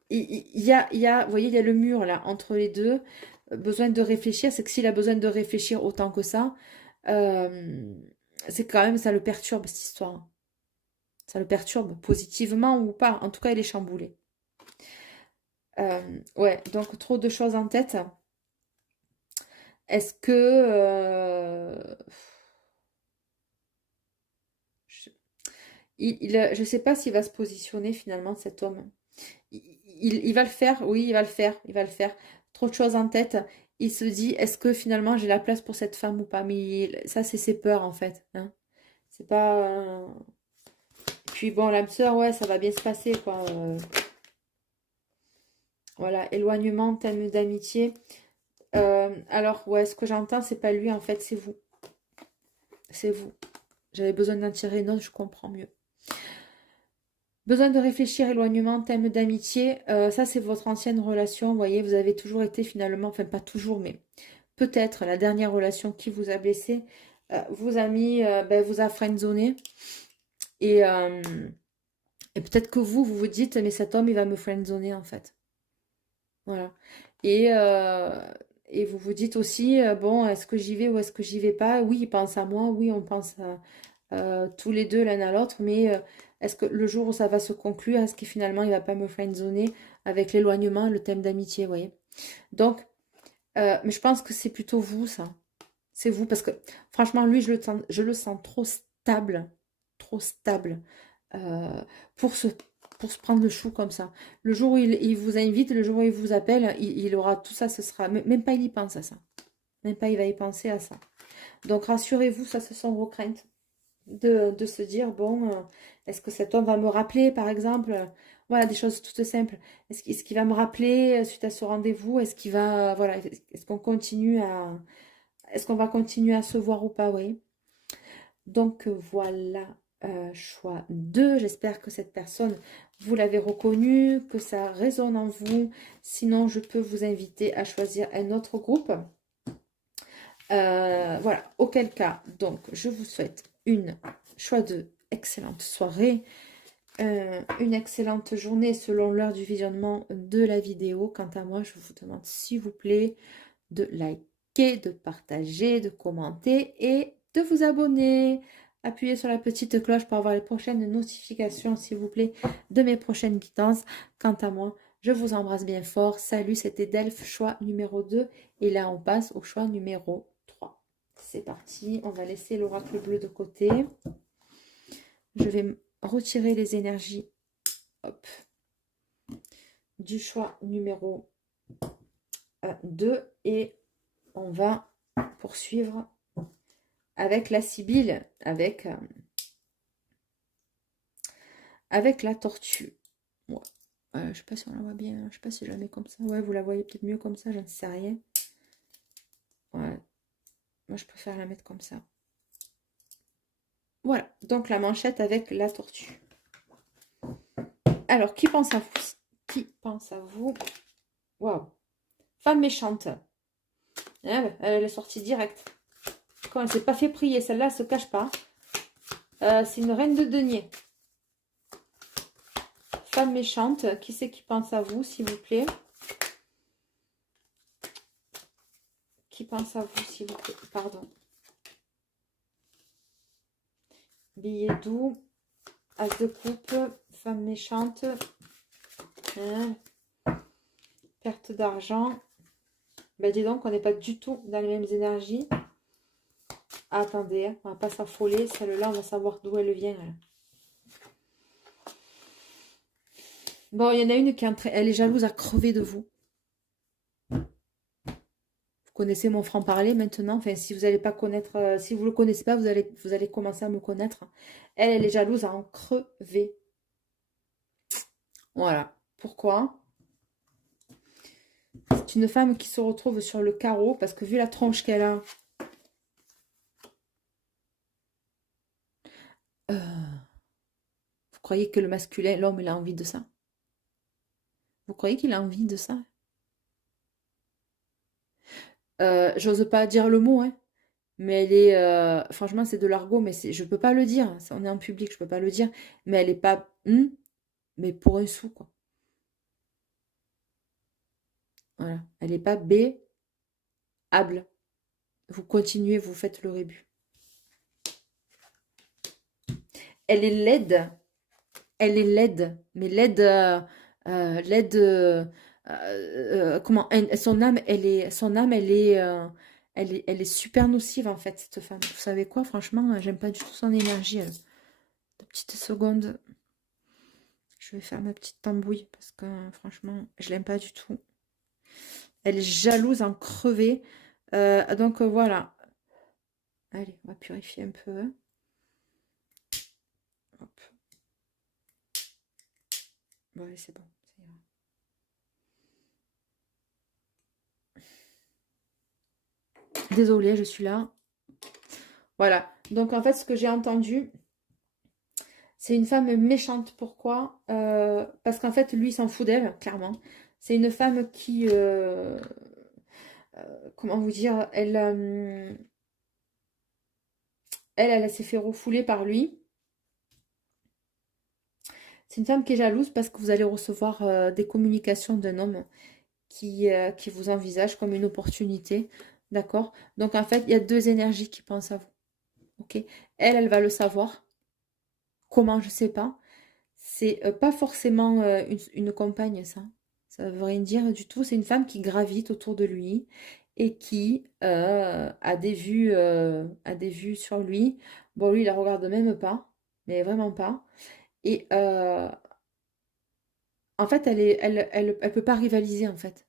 il y a, vous voyez, il y a le mur là entre les deux. besoin de réfléchir, c'est que s'il a besoin de réfléchir autant que ça, c'est quand même, ça le perturbe cette histoire. Ça le perturbe, positivement ou pas. En tout cas, il est chamboulé. Ouais, donc trop de choses en tête. Est-ce que... je, je sais pas s'il va se positionner finalement, cet homme. Il va le faire, oui, il va le faire, il va le faire. Trop de choses en tête. Il se dit, est-ce que finalement j'ai la place pour cette femme ou pas? Mais ça, c'est ses peurs en fait, hein. C'est pas. Puis bon, l'âme sœur, ouais, ça va bien se passer, quoi. Voilà, éloignement, thème d'amitié. Alors, ouais, ce que j'entends, c'est pas lui, en fait, c'est vous. C'est vous. J'avais besoin d'en tirer une autre, je comprends mieux. Besoin de réfléchir, éloignement, thème d'amitié. Ça, c'est votre ancienne relation. Vous voyez, vous avez toujours été finalement, enfin pas toujours, mais peut-être la dernière relation qui vous a blessé, vous a mis, vous a friendzoné. Et, et peut-être que vous vous dites, mais cet homme, il va me friendzoner en fait. Voilà. Et, euh, et vous vous dites aussi, bon, est-ce que j'y vais ou est-ce que j'y vais pas? Oui, il pense à moi, oui, on pense tous les deux l'un à l'autre, mais est-ce que le jour où ça va se conclure, est-ce que finalement il va pas me friendzoner avec l'éloignement, le thème d'amitié, vous voyez? Donc, mais je pense que c'est plutôt vous, ça. C'est vous, parce que franchement, lui, je le sens trop stable, euh, pour se, pour se prendre le chou comme ça. Le jour où il vous invite, le jour où il vous appelle, il aura tout ça, ce sera, même pas il y pense à ça. Même pas il va y penser à ça. Donc rassurez-vous, ça, ce sont vos craintes. De se dire, bon, est-ce que cet homme va me rappeler, par exemple? Voilà, des choses toutes simples. Est-ce qu'il va me rappeler suite à ce rendez-vous? Est-ce qu'il va, voilà, est-ce qu'on continue à, est-ce qu'on va continuer à se voir ou pas, oui. Donc voilà, choix 2. J'espère que cette personne, vous l'avez reconnue, que ça résonne en vous. Sinon, je peux vous inviter à choisir un autre groupe. Voilà, auquel cas, donc, je vous souhaite une choix 2, excellente soirée, une excellente journée selon l'heure du visionnement de la vidéo. Quant à moi, je vous demande, s'il vous plaît, de liker, de partager, de commenter et de vous abonner. Appuyez sur la petite cloche pour avoir les prochaines notifications, s'il vous plaît, de mes prochaines guidances. Quant à moi, je vous embrasse bien fort. Salut, c'était Delphes, choix numéro 2. Et là, on passe au choix numéro 3. C'est parti, on va laisser l'oracle bleu de côté. Je vais retirer les énergies, hop, du choix numéro 2 et on va poursuivre avec la Sibylle, avec la tortue. Ouais. Je sais pas si on la voit bien, je sais pas si je la mets comme ça. Ouais, vous la voyez peut-être mieux comme ça, j'en sais rien. Ouais. Moi, je préfère la mettre comme ça. Voilà, donc la manchette avec la tortue. Alors, qui pense à vous? Qui pense à vous? Waouh. Femme méchante. Elle est sortie directe. Quand elle s'est pas fait prier, celle-là, elle se cache pas. C'est une reine de denier. Femme méchante, qui c'est qui pense à vous, s'il vous plaît? Qui pense à vous, s'il vous plaît? Pardon. Billet doux. As de coupe. Femme méchante. Hein. Perte d'argent. Ben dis donc, on n'est pas du tout dans les mêmes énergies. Attendez, hein, on va pas s'affoler. Celle-là, on va savoir d'où elle vient. Là. Bon, il y en a une qui est elle est jalouse à crever de vous. Vous connaissez mon franc-parler maintenant. Enfin, si vous n'allez pas connaître, si vous ne le connaissez pas, vous allez commencer à me connaître. Elle est jalouse à en crever. Voilà. Pourquoi? C'est une femme qui se retrouve sur le carreau parce que vu la tronche qu'elle a, vous croyez que le masculin, l'homme, il a envie de ça? Vous croyez qu'il a envie de ça? J'ose pas dire le mot, hein. Mais elle est, franchement, c'est de l'argot, mais je peux pas le dire. On est en public, je peux pas le dire. Mais elle est pas, mais pour un sou, quoi. Voilà. Elle est pas B, able. Vous continuez, vous faites le rébut. Elle est laide. Elle est laide. Mais laide... laide... comment son âme, elle est super nocive en fait, cette femme. Vous savez quoi, franchement, j'aime pas du tout son énergie. Elle. Deux petites secondes. Je vais faire ma petite tambouille parce que franchement, je l'aime pas du tout. Elle est jalouse en crever. Donc voilà. Allez, on va purifier un peu. Hop. Bon, allez, c'est bon. Désolée, je suis là. Voilà. Donc en fait, ce que j'ai entendu, c'est une femme méchante. Pourquoi? Parce qu'en fait, lui, il s'en fout d'elle, clairement. C'est une femme qui... comment vous dire? Elle s'est fait refouler par lui. C'est une femme qui est jalouse parce que vous allez recevoir des communications d'un homme qui vous envisage comme une opportunité. D'accord? Donc en fait, il y a deux énergies qui pensent à vous. Ok? Elle va le savoir. Comment, je sais pas. C'est pas forcément une compagne, ça. Ça veut rien dire du tout. C'est une femme qui gravite autour de lui et qui a des vues sur lui. Bon, lui, il la regarde même pas, mais vraiment pas. Et en fait, elle peut pas rivaliser, en fait.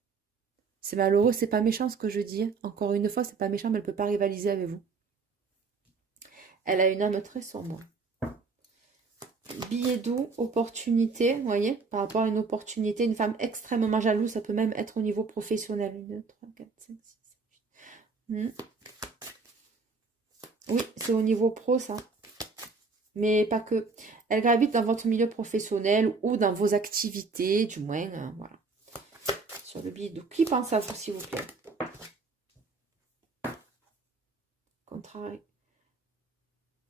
C'est malheureux, c'est pas méchant ce que je dis. Encore une fois, c'est pas méchant, mais elle peut pas rivaliser avec vous. Elle a une âme très sombre. Billet doux, opportunité, vous voyez, par rapport à une opportunité, une femme extrêmement jalouse, ça peut même être au niveau professionnel. 1, 2, 3, 4, 5, 6, 7, 8. Oui, c'est au niveau pro, ça. Mais pas que. Elle gravite dans votre milieu professionnel ou dans vos activités, du moins, voilà. Sur le billet doux. Qui pense à vous, s'il vous plaît?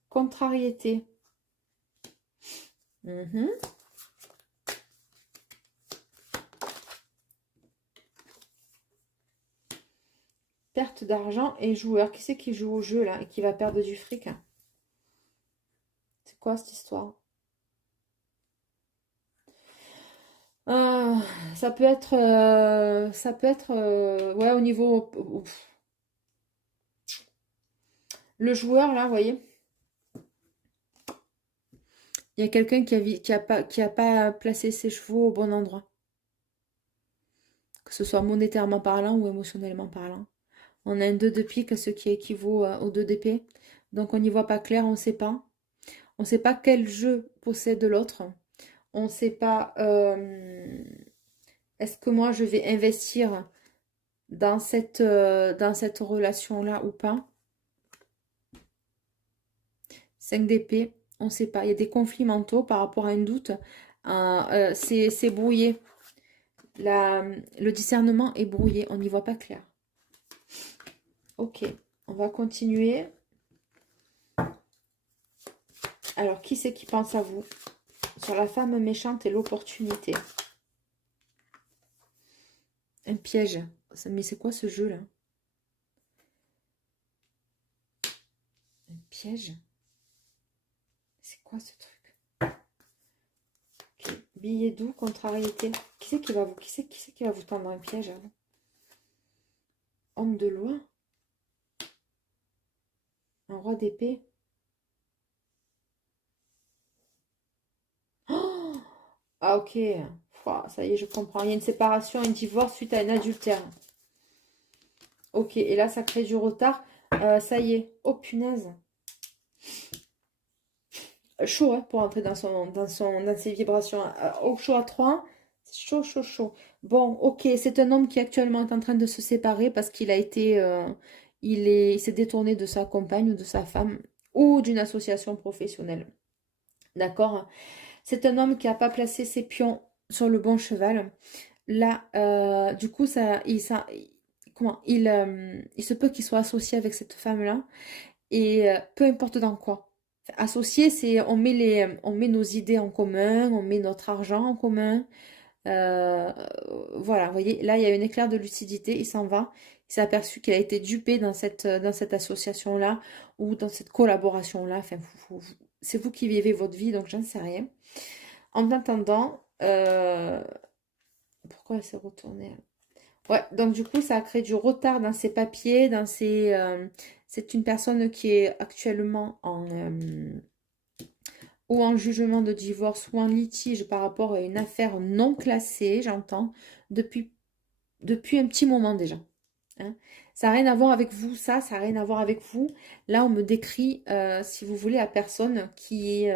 Contrariété. Perte d'argent et joueur. Qui c'est qui joue au jeu là et qui va perdre du fric? C'est quoi cette histoire? Ça peut être, ouais, au niveau, le joueur là, vous voyez, il y a quelqu'un qui a pas placé ses chevaux au bon endroit, que ce soit monétairement parlant ou émotionnellement parlant. On a un 2 de pique, ce qui équivaut au 2 d'épée. Donc on n'y voit pas clair, on ne sait pas. On ne sait pas quel jeu possède l'autre. On ne sait pas, est-ce que moi je vais investir dans cette relation-là ou pas. 5 d'épée, on ne sait pas. Il y a des conflits mentaux par rapport à un doute. C'est brouillé. Le discernement est brouillé, on n'y voit pas clair. Ok, on va continuer. Alors, qui c'est qui pense à vous? Sur la femme méchante et l'opportunité. Un piège. Mais c'est quoi ce jeu-là? Un piège? C'est quoi ce truc? Okay. Billet doux, contrariété. Qui c'est qui va vous tendre un piège? Hein? Homme de loi? Un roi d'épée? Oh, ah ok. Pouah, ça y est, je comprends. Il y a une séparation, un divorce suite à un adultère. Ok, et là, ça crée du retard. Ça y est. Oh, punaise. Chaud, hein, pour entrer dans ses vibrations. Au chaud à 3. Chaud, chaud, chaud. Bon, ok, c'est un homme qui actuellement est en train de se séparer parce qu'il a été... il s'est détourné de sa compagne ou de sa femme ou d'une association professionnelle. D'accord? C'est un homme qui n'a pas placé ses pions sur le bon cheval. Là, du coup, il se peut qu'il soit associé avec cette femme-là. Et peu importe dans quoi. Associé, c'est on met nos idées en commun, on met notre argent en commun. Voilà, vous voyez, là, il y a un éclair de lucidité, il s'en va. Il s'est aperçu qu'il a été dupé dans cette association-là ou dans cette collaboration-là. Enfin, c'est vous qui vivez votre vie, donc j'en sais rien. En attendant, pourquoi elle s'est retournée? Ouais, donc du coup, ça a créé du retard dans ses papiers, c'est une personne qui est actuellement ou en jugement de divorce ou en litige par rapport à une affaire non classée, j'entends, depuis, depuis un petit moment déjà. Hein. Ça n'a rien à voir avec vous, ça n'a rien à voir avec vous. Là, on me décrit, si vous voulez, la personne qui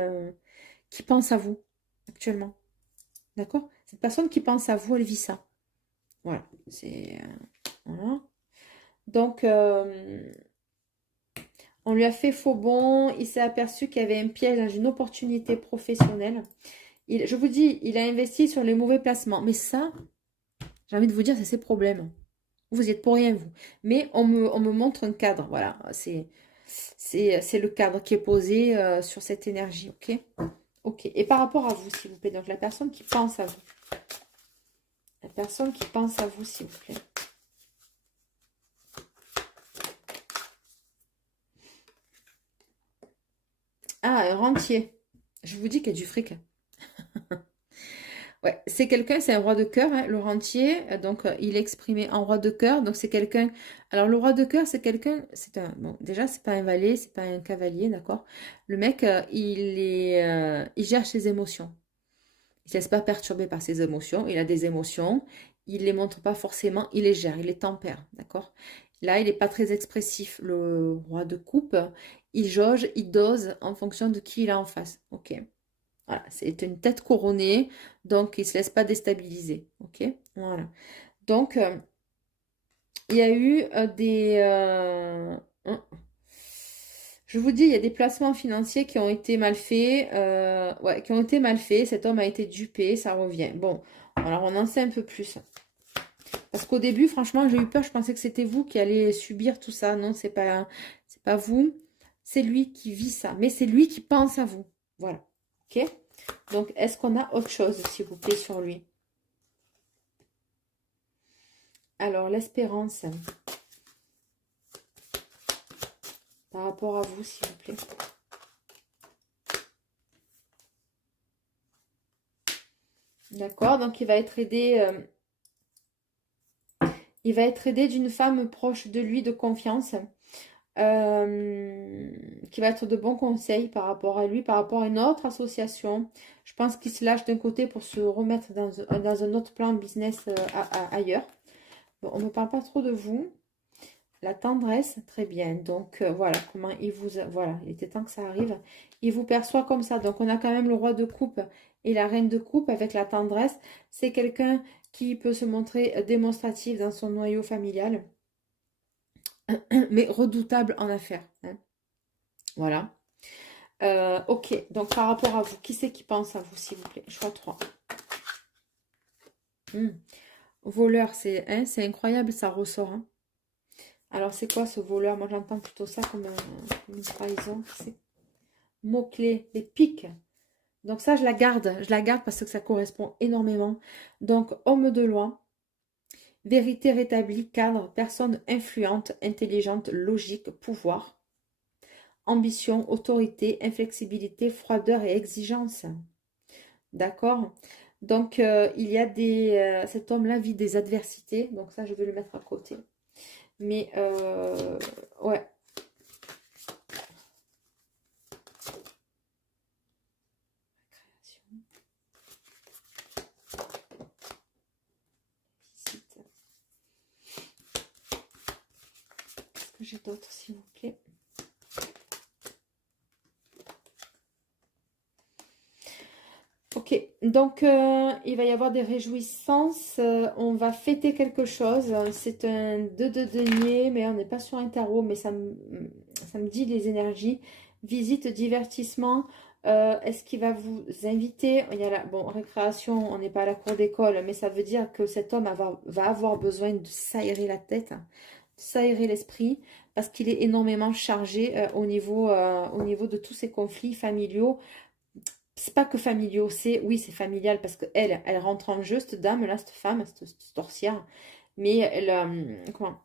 pense à vous actuellement. D'accord? Cette personne qui pense à vous, elle vit ça. Voilà. Voilà. Donc, on lui a fait faux bond. Il s'est aperçu qu'il y avait un piège dans une opportunité professionnelle. Je vous dis, il a investi sur les mauvais placements. Mais ça, j'ai envie de vous dire, c'est ses problèmes. Vous y êtes pour rien, vous. Mais on me montre un cadre. Voilà. C'est le cadre qui est posé sur cette énergie. OK? OK. Et par rapport à vous, s'il vous plaît. Donc, la personne qui pense à vous. La personne qui pense à vous, s'il vous plaît. Ah, un rentier. Je vous dis qu'il y a du fric. Ouais, c'est quelqu'un, c'est un roi de cœur, hein, le rentier. Donc, il est exprimé en roi de cœur. Donc, c'est quelqu'un. Alors, le roi de cœur, c'est quelqu'un. C'est un. Bon, déjà, c'est pas un valet, c'est pas un cavalier, d'accord? Le mec, il gère ses émotions. Il ne se laisse pas perturber par ses émotions. Il a des émotions. Il les montre pas forcément. Il les gère. Il les tempère, d'accord? Là, il n'est pas très expressif. Le roi de coupe, il jauge, il dose en fonction de qui il a en face. Ok. Voilà, c'est une tête couronnée, donc il ne se laisse pas déstabiliser. Ok, voilà. Donc, il y a eu je vous dis, il y a des placements financiers qui ont été mal faits. Ouais, qui ont été mal faits. Cet homme a été dupé, ça revient. Bon, alors on en sait un peu plus. Parce qu'au début, franchement, j'ai eu peur. Je pensais que c'était vous qui allez subir tout ça. Non, c'est pas vous. C'est lui qui vit ça. Mais c'est lui qui pense à vous. Voilà. Ok? Donc, est-ce qu'on a autre chose, s'il vous plaît, sur lui? Alors, l'espérance. Par rapport à vous, s'il vous plaît. D'accord, donc il va être aidé. Il va être aidé d'une femme proche de lui, de confiance, qui va être de bons conseils par rapport à lui, par rapport à une autre association. Je pense qu'il se lâche d'un côté pour se remettre dans un autre plan business ailleurs. Bon, on ne me parle pas trop de vous. La tendresse, très bien. Donc, voilà comment il vous... Voilà, il était temps que ça arrive. Il vous perçoit comme ça. Donc, on a quand même le roi de coupe et la reine de coupe avec la tendresse. C'est quelqu'un qui peut se montrer démonstratif dans son noyau familial, mais redoutable en affaires. Hein. Voilà. Ok, donc par rapport à vous, qui c'est qui pense à vous, s'il vous plaît? Choix 3. Voleur, c'est incroyable, ça ressort. Hein. Alors, c'est quoi ce voleur? Moi, j'entends plutôt ça comme une trahison. Mots-clés, les piques. Donc ça, je la garde. Je la garde parce que ça correspond énormément. Donc, homme de loi, vérité rétablie, cadre, personne influente, intelligente, logique, pouvoir, ambition, autorité, inflexibilité, froideur et exigence. D'accord? Donc, il y a cet homme-là vit des adversités. Donc ça, je vais le mettre à côté. Mais, ouais. Qu'est-ce que j'ai d'autre, s'il vous plaît? Ok, donc il va y avoir des réjouissances, on va fêter quelque chose, c'est un 2 de denier, mais on n'est pas sur un tarot, mais ça me dit les énergies. Visite, divertissement, est-ce qu'il va vous inviter? Il y a bon, récréation, on n'est pas à la cour d'école, mais ça veut dire que cet homme va avoir besoin de s'aérer la tête, de s'aérer l'esprit, parce qu'il est énormément chargé au niveau de tous ces conflits familiaux. C'est pas que familiaux, oui, c'est familial parce qu'elle, elle rentre en jeu, cette dame là, cette femme, cette sorcière, mais elle, comment?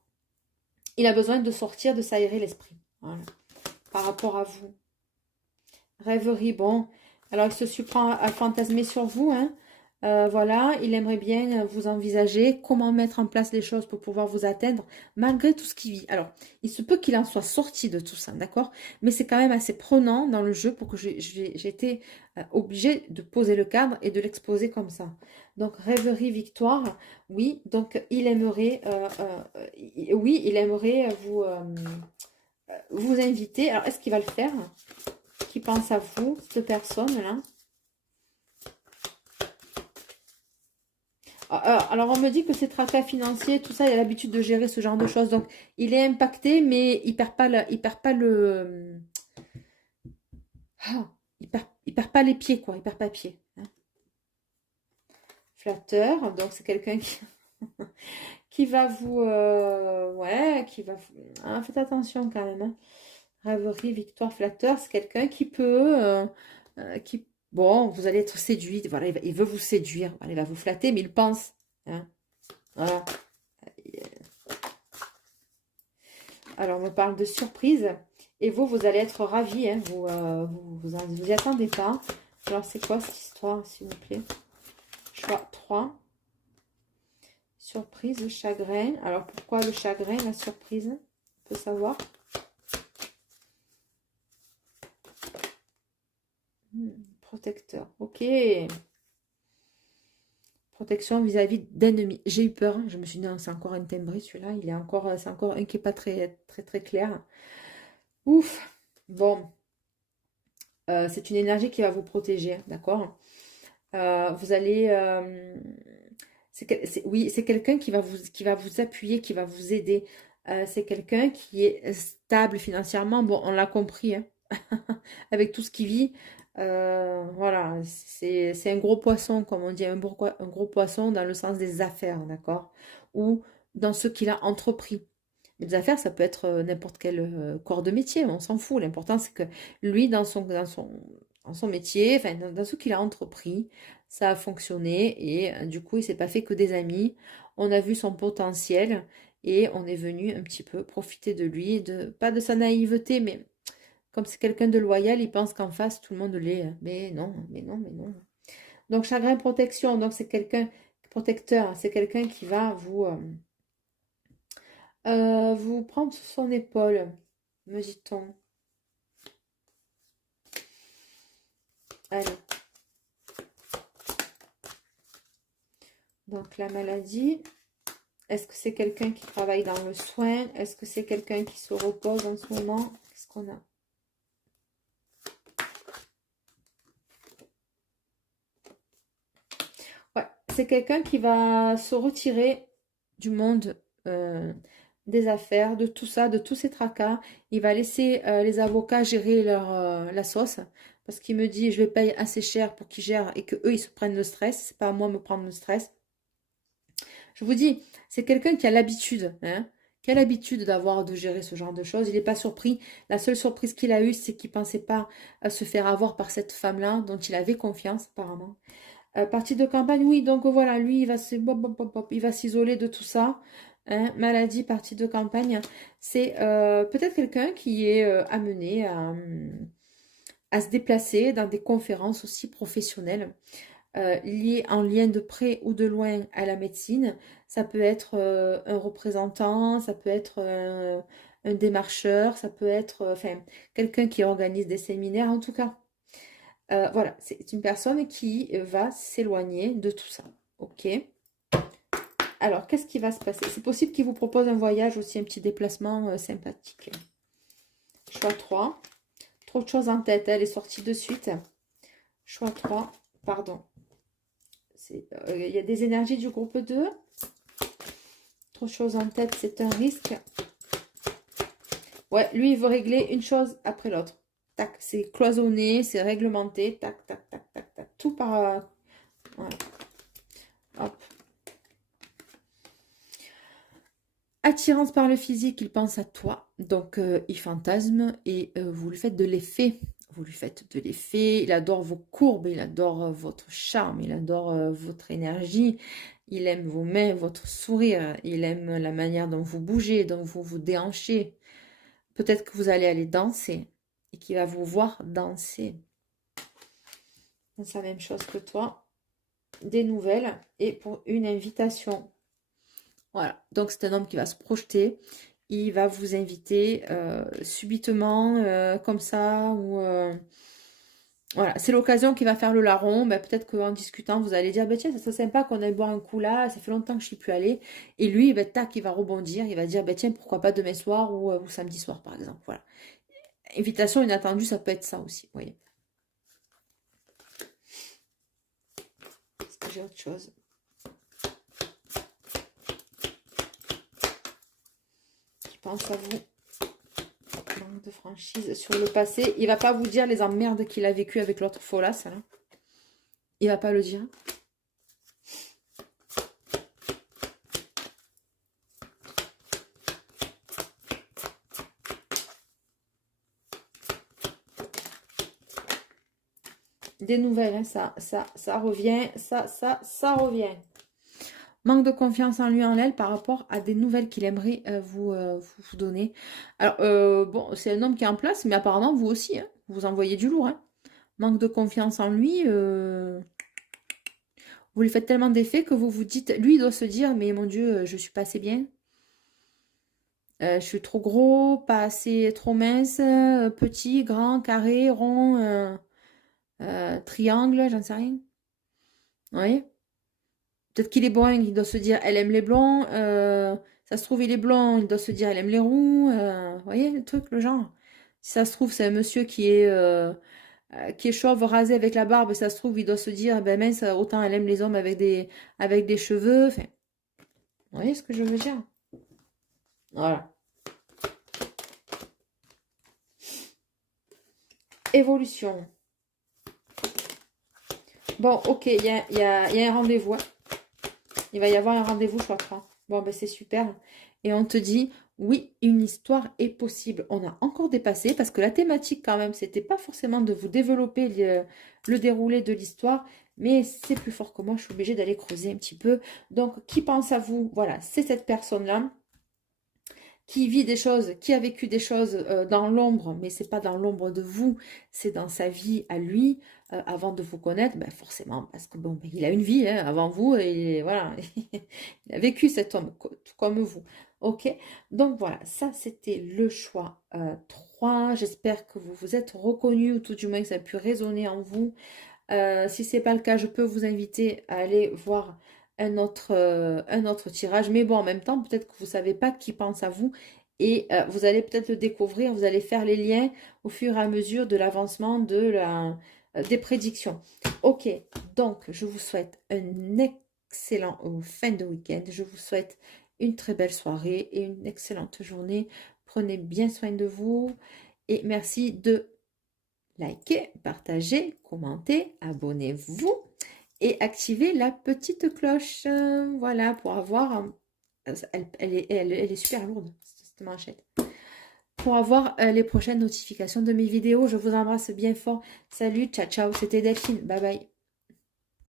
Il a besoin de sortir, de s'aérer l'esprit. Voilà. Par rapport à vous. Rêverie, bon. Alors, il se surprend à fantasmer sur vous, hein. Voilà, il aimerait bien vous envisager comment mettre en place les choses pour pouvoir vous atteindre, malgré tout ce qu'il vit. Alors, il se peut qu'il en soit sorti de tout ça, d'accord? Mais c'est quand même assez prenant dans le jeu pour que j'ai été obligée de poser le cadre et de l'exposer comme ça. Donc, rêverie, victoire, oui. Donc, il aimerait, oui, il aimerait vous inviter. Alors, est-ce qu'il va le faire? Qui pense à vous, cette personne-là? Alors, on me dit que c'est tracas financier, tout ça, il a l'habitude de gérer ce genre de choses. Donc, il est impacté, mais il perd pas le... Ah, il perd pas les pieds, quoi. Il perd pas pied. Hein. Flatteur, donc c'est quelqu'un qui, qui va vous... ouais, qui va... Ah, faites attention quand même. Hein. Rêverie, victoire, flatteur, c'est quelqu'un qui peut... qui... Bon, vous allez être séduit. Voilà, il veut vous séduire. Voilà, il va vous flatter, mais il pense. Hein. Voilà. Alors, on me parle de surprise. Et vous, vous allez être ravis. Hein. Vous y attendez pas. Alors, c'est quoi cette histoire, s'il vous plaît? Choix 3. Surprise, chagrin. Alors, pourquoi le chagrin, la surprise? On peut savoir. Protecteur. Ok. Protection vis-à-vis d'ennemis. J'ai eu peur. Je me suis dit, non, c'est encore un timbré, celui-là. C'est encore un qui n'est pas très clair. Ouf. Bon. C'est une énergie qui va vous protéger, d'accord? Vous allez... oui, c'est quelqu'un qui va vous appuyer, qui va vous aider. C'est quelqu'un qui est stable financièrement. Bon, on l'a compris, hein. Avec tout ce qu'il vit. Voilà, c'est un gros poisson, comme on dit, un gros poisson dans le sens des affaires, d'accord? Ou dans ce qu'il a entrepris. Mais des affaires, ça peut être n'importe quel corps de métier, on s'en fout. L'important, c'est que lui, dans son métier, enfin, dans ce qu'il a entrepris, ça a fonctionné et du coup, il s'est pas fait que des amis. On a vu son potentiel et on est venu un petit peu profiter de lui, pas de sa naïveté, mais comme c'est quelqu'un de loyal, il pense qu'en face, tout le monde l'est. Mais non, mais non, mais non. Donc, chagrin protection, donc c'est quelqu'un protecteur, c'est quelqu'un qui va vous prendre sous son épaule, me dit-on. Allez. Donc, la maladie. Est-ce que c'est quelqu'un qui travaille dans le soin? Est-ce que c'est quelqu'un qui se repose en ce moment? Qu'est-ce qu'on a? Ouais, c'est quelqu'un qui va se retirer du monde des affaires, de tout ça, de tous ces tracas. Il va laisser les avocats gérer la sauce. Parce qu'il me dit, je vais payer assez cher pour qu'ils gèrent et que eux ils se prennent le stress. C'est pas à moi de me prendre le stress. Je vous dis, c'est quelqu'un qui a l'habitude, hein, qui a l'habitude de gérer ce genre de choses. Il n'est pas surpris. La seule surprise qu'il a eue, c'est qu'il ne pensait pas se faire avoir par cette femme-là, dont il avait confiance, apparemment. Partie de campagne, oui, donc voilà, lui, il va s'isoler de tout ça. Hein, maladie, partie de campagne. C'est peut-être quelqu'un qui est amené à se déplacer dans des conférences aussi professionnelles. Lié en lien de près ou de loin à la médecine. Ça peut être un représentant, ça peut être un démarcheur, ça peut être enfin, quelqu'un qui organise des séminaires en tout cas. Voilà, c'est une personne qui va s'éloigner de tout ça. Ok. Alors, qu'est-ce qui va se passer? C'est possible qu'il vous propose un voyage aussi, un petit déplacement sympathique. Choix 3. Trop de choses en tête, elle est sortie de suite. Choix 3, pardon. Il y a des énergies du groupe 2. Trop de choses en tête, c'est un risque. Ouais, lui, il veut régler une chose après l'autre. Tac, c'est cloisonné, c'est réglementé. Tac, tac, tac, tac, tac. Tout par... voilà. Hop. Attirance par le physique, il pense à toi. Donc, il fantasme et vous lui faites de l'effet. vous lui faites de l'effet, il adore vos courbes, il adore votre charme, il adore votre énergie, il aime vos mains, votre sourire, il aime la manière dont vous bougez, dont vous vous déhanchez. Peut-être que vous allez aller danser et qu'il va vous voir danser. C'est la même chose que toi. Des nouvelles et pour une invitation. Voilà, donc c'est un homme qui va se projeter. Il va vous inviter subitement, comme ça, ou... voilà, c'est l'occasion qui va faire le larron. Ben, peut-être qu'en discutant, vous allez dire, ben, tiens, ça serait sympa qu'on aille boire un coup là, ça fait longtemps que je ne suis plus allée. Et lui, ben, tac, il va rebondir, il va dire, ben, tiens, pourquoi pas demain soir ou samedi soir, par exemple. Voilà. Invitation inattendue, ça peut être ça aussi, vous voyez. Est-ce que j'ai autre chose? Qui pense à vous? Manque de franchise sur le passé. Il va pas vous dire les emmerdes qu'il a vécu avec l'autre folasse, là. Il va pas le dire. Des nouvelles, hein, ça revient, ça revient. Manque de confiance en lui, en elle, par rapport à des nouvelles qu'il aimerait vous donner. Alors, bon, c'est un homme qui est en place, mais apparemment, vous aussi, hein, vous envoyez du lourd. Hein. Manque de confiance en lui, vous lui faites tellement d'effets que vous vous dites... Lui, il doit se dire, mais mon Dieu, je suis pas assez bien. Je suis trop gros, pas assez, trop mince, petit, grand, carré, rond, triangle, j'en sais rien. Vous voyez? Peut-être qu'il est brun, il doit se dire, elle aime les blonds. Ça se trouve, il est blond, il doit se dire, elle aime les roux. Vous voyez le truc, le genre. Si ça se trouve, c'est un monsieur qui est chauve, rasé avec la barbe. Ça se trouve, il doit se dire, ben mince, autant elle aime les hommes avec des cheveux. Enfin, vous voyez ce que je veux dire? Voilà. Évolution. Bon, ok, il y a un rendez-vous. Hein. Il va y avoir un rendez-vous, je crois. Bon, ben c'est super. Et on te dit, oui, une histoire est possible. On a encore dépassé, parce que la thématique, quand même, c'était pas forcément de vous développer le déroulé de l'histoire, mais c'est plus fort que moi, je suis obligée d'aller creuser un petit peu. Donc, qui pense à vous? Voilà, c'est cette personne-là qui vit des choses, qui a vécu des choses dans l'ombre, mais c'est pas dans l'ombre de vous, c'est dans sa vie à lui, avant de vous connaître, ben forcément, parce que bon, ben, il a une vie hein, avant vous, et voilà, il a vécu cet homme, tout comme vous. Ok, donc voilà, ça c'était le choix 3. J'espère que vous vous êtes reconnus, ou tout du moins que ça a pu résonner en vous. Si ce n'est pas le cas, je peux vous inviter à aller voir un autre tirage. Mais bon, en même temps, peut-être que vous ne savez pas qui pense à vous. Et vous allez peut-être le découvrir, vous allez faire les liens au fur et à mesure de l'avancement des prédictions. Ok, donc je vous souhaite un excellent fin de week-end. Je vous souhaite une très belle soirée et une excellente journée. Prenez bien soin de vous et merci de likez, partagez, commentez, abonnez-vous et activez la petite cloche. Voilà, pour avoir... elle est super lourde, cette manchette. Pour avoir les prochaines notifications de mes vidéos. Je vous embrasse bien fort. Salut, ciao, ciao. C'était Delphine. Bye, bye.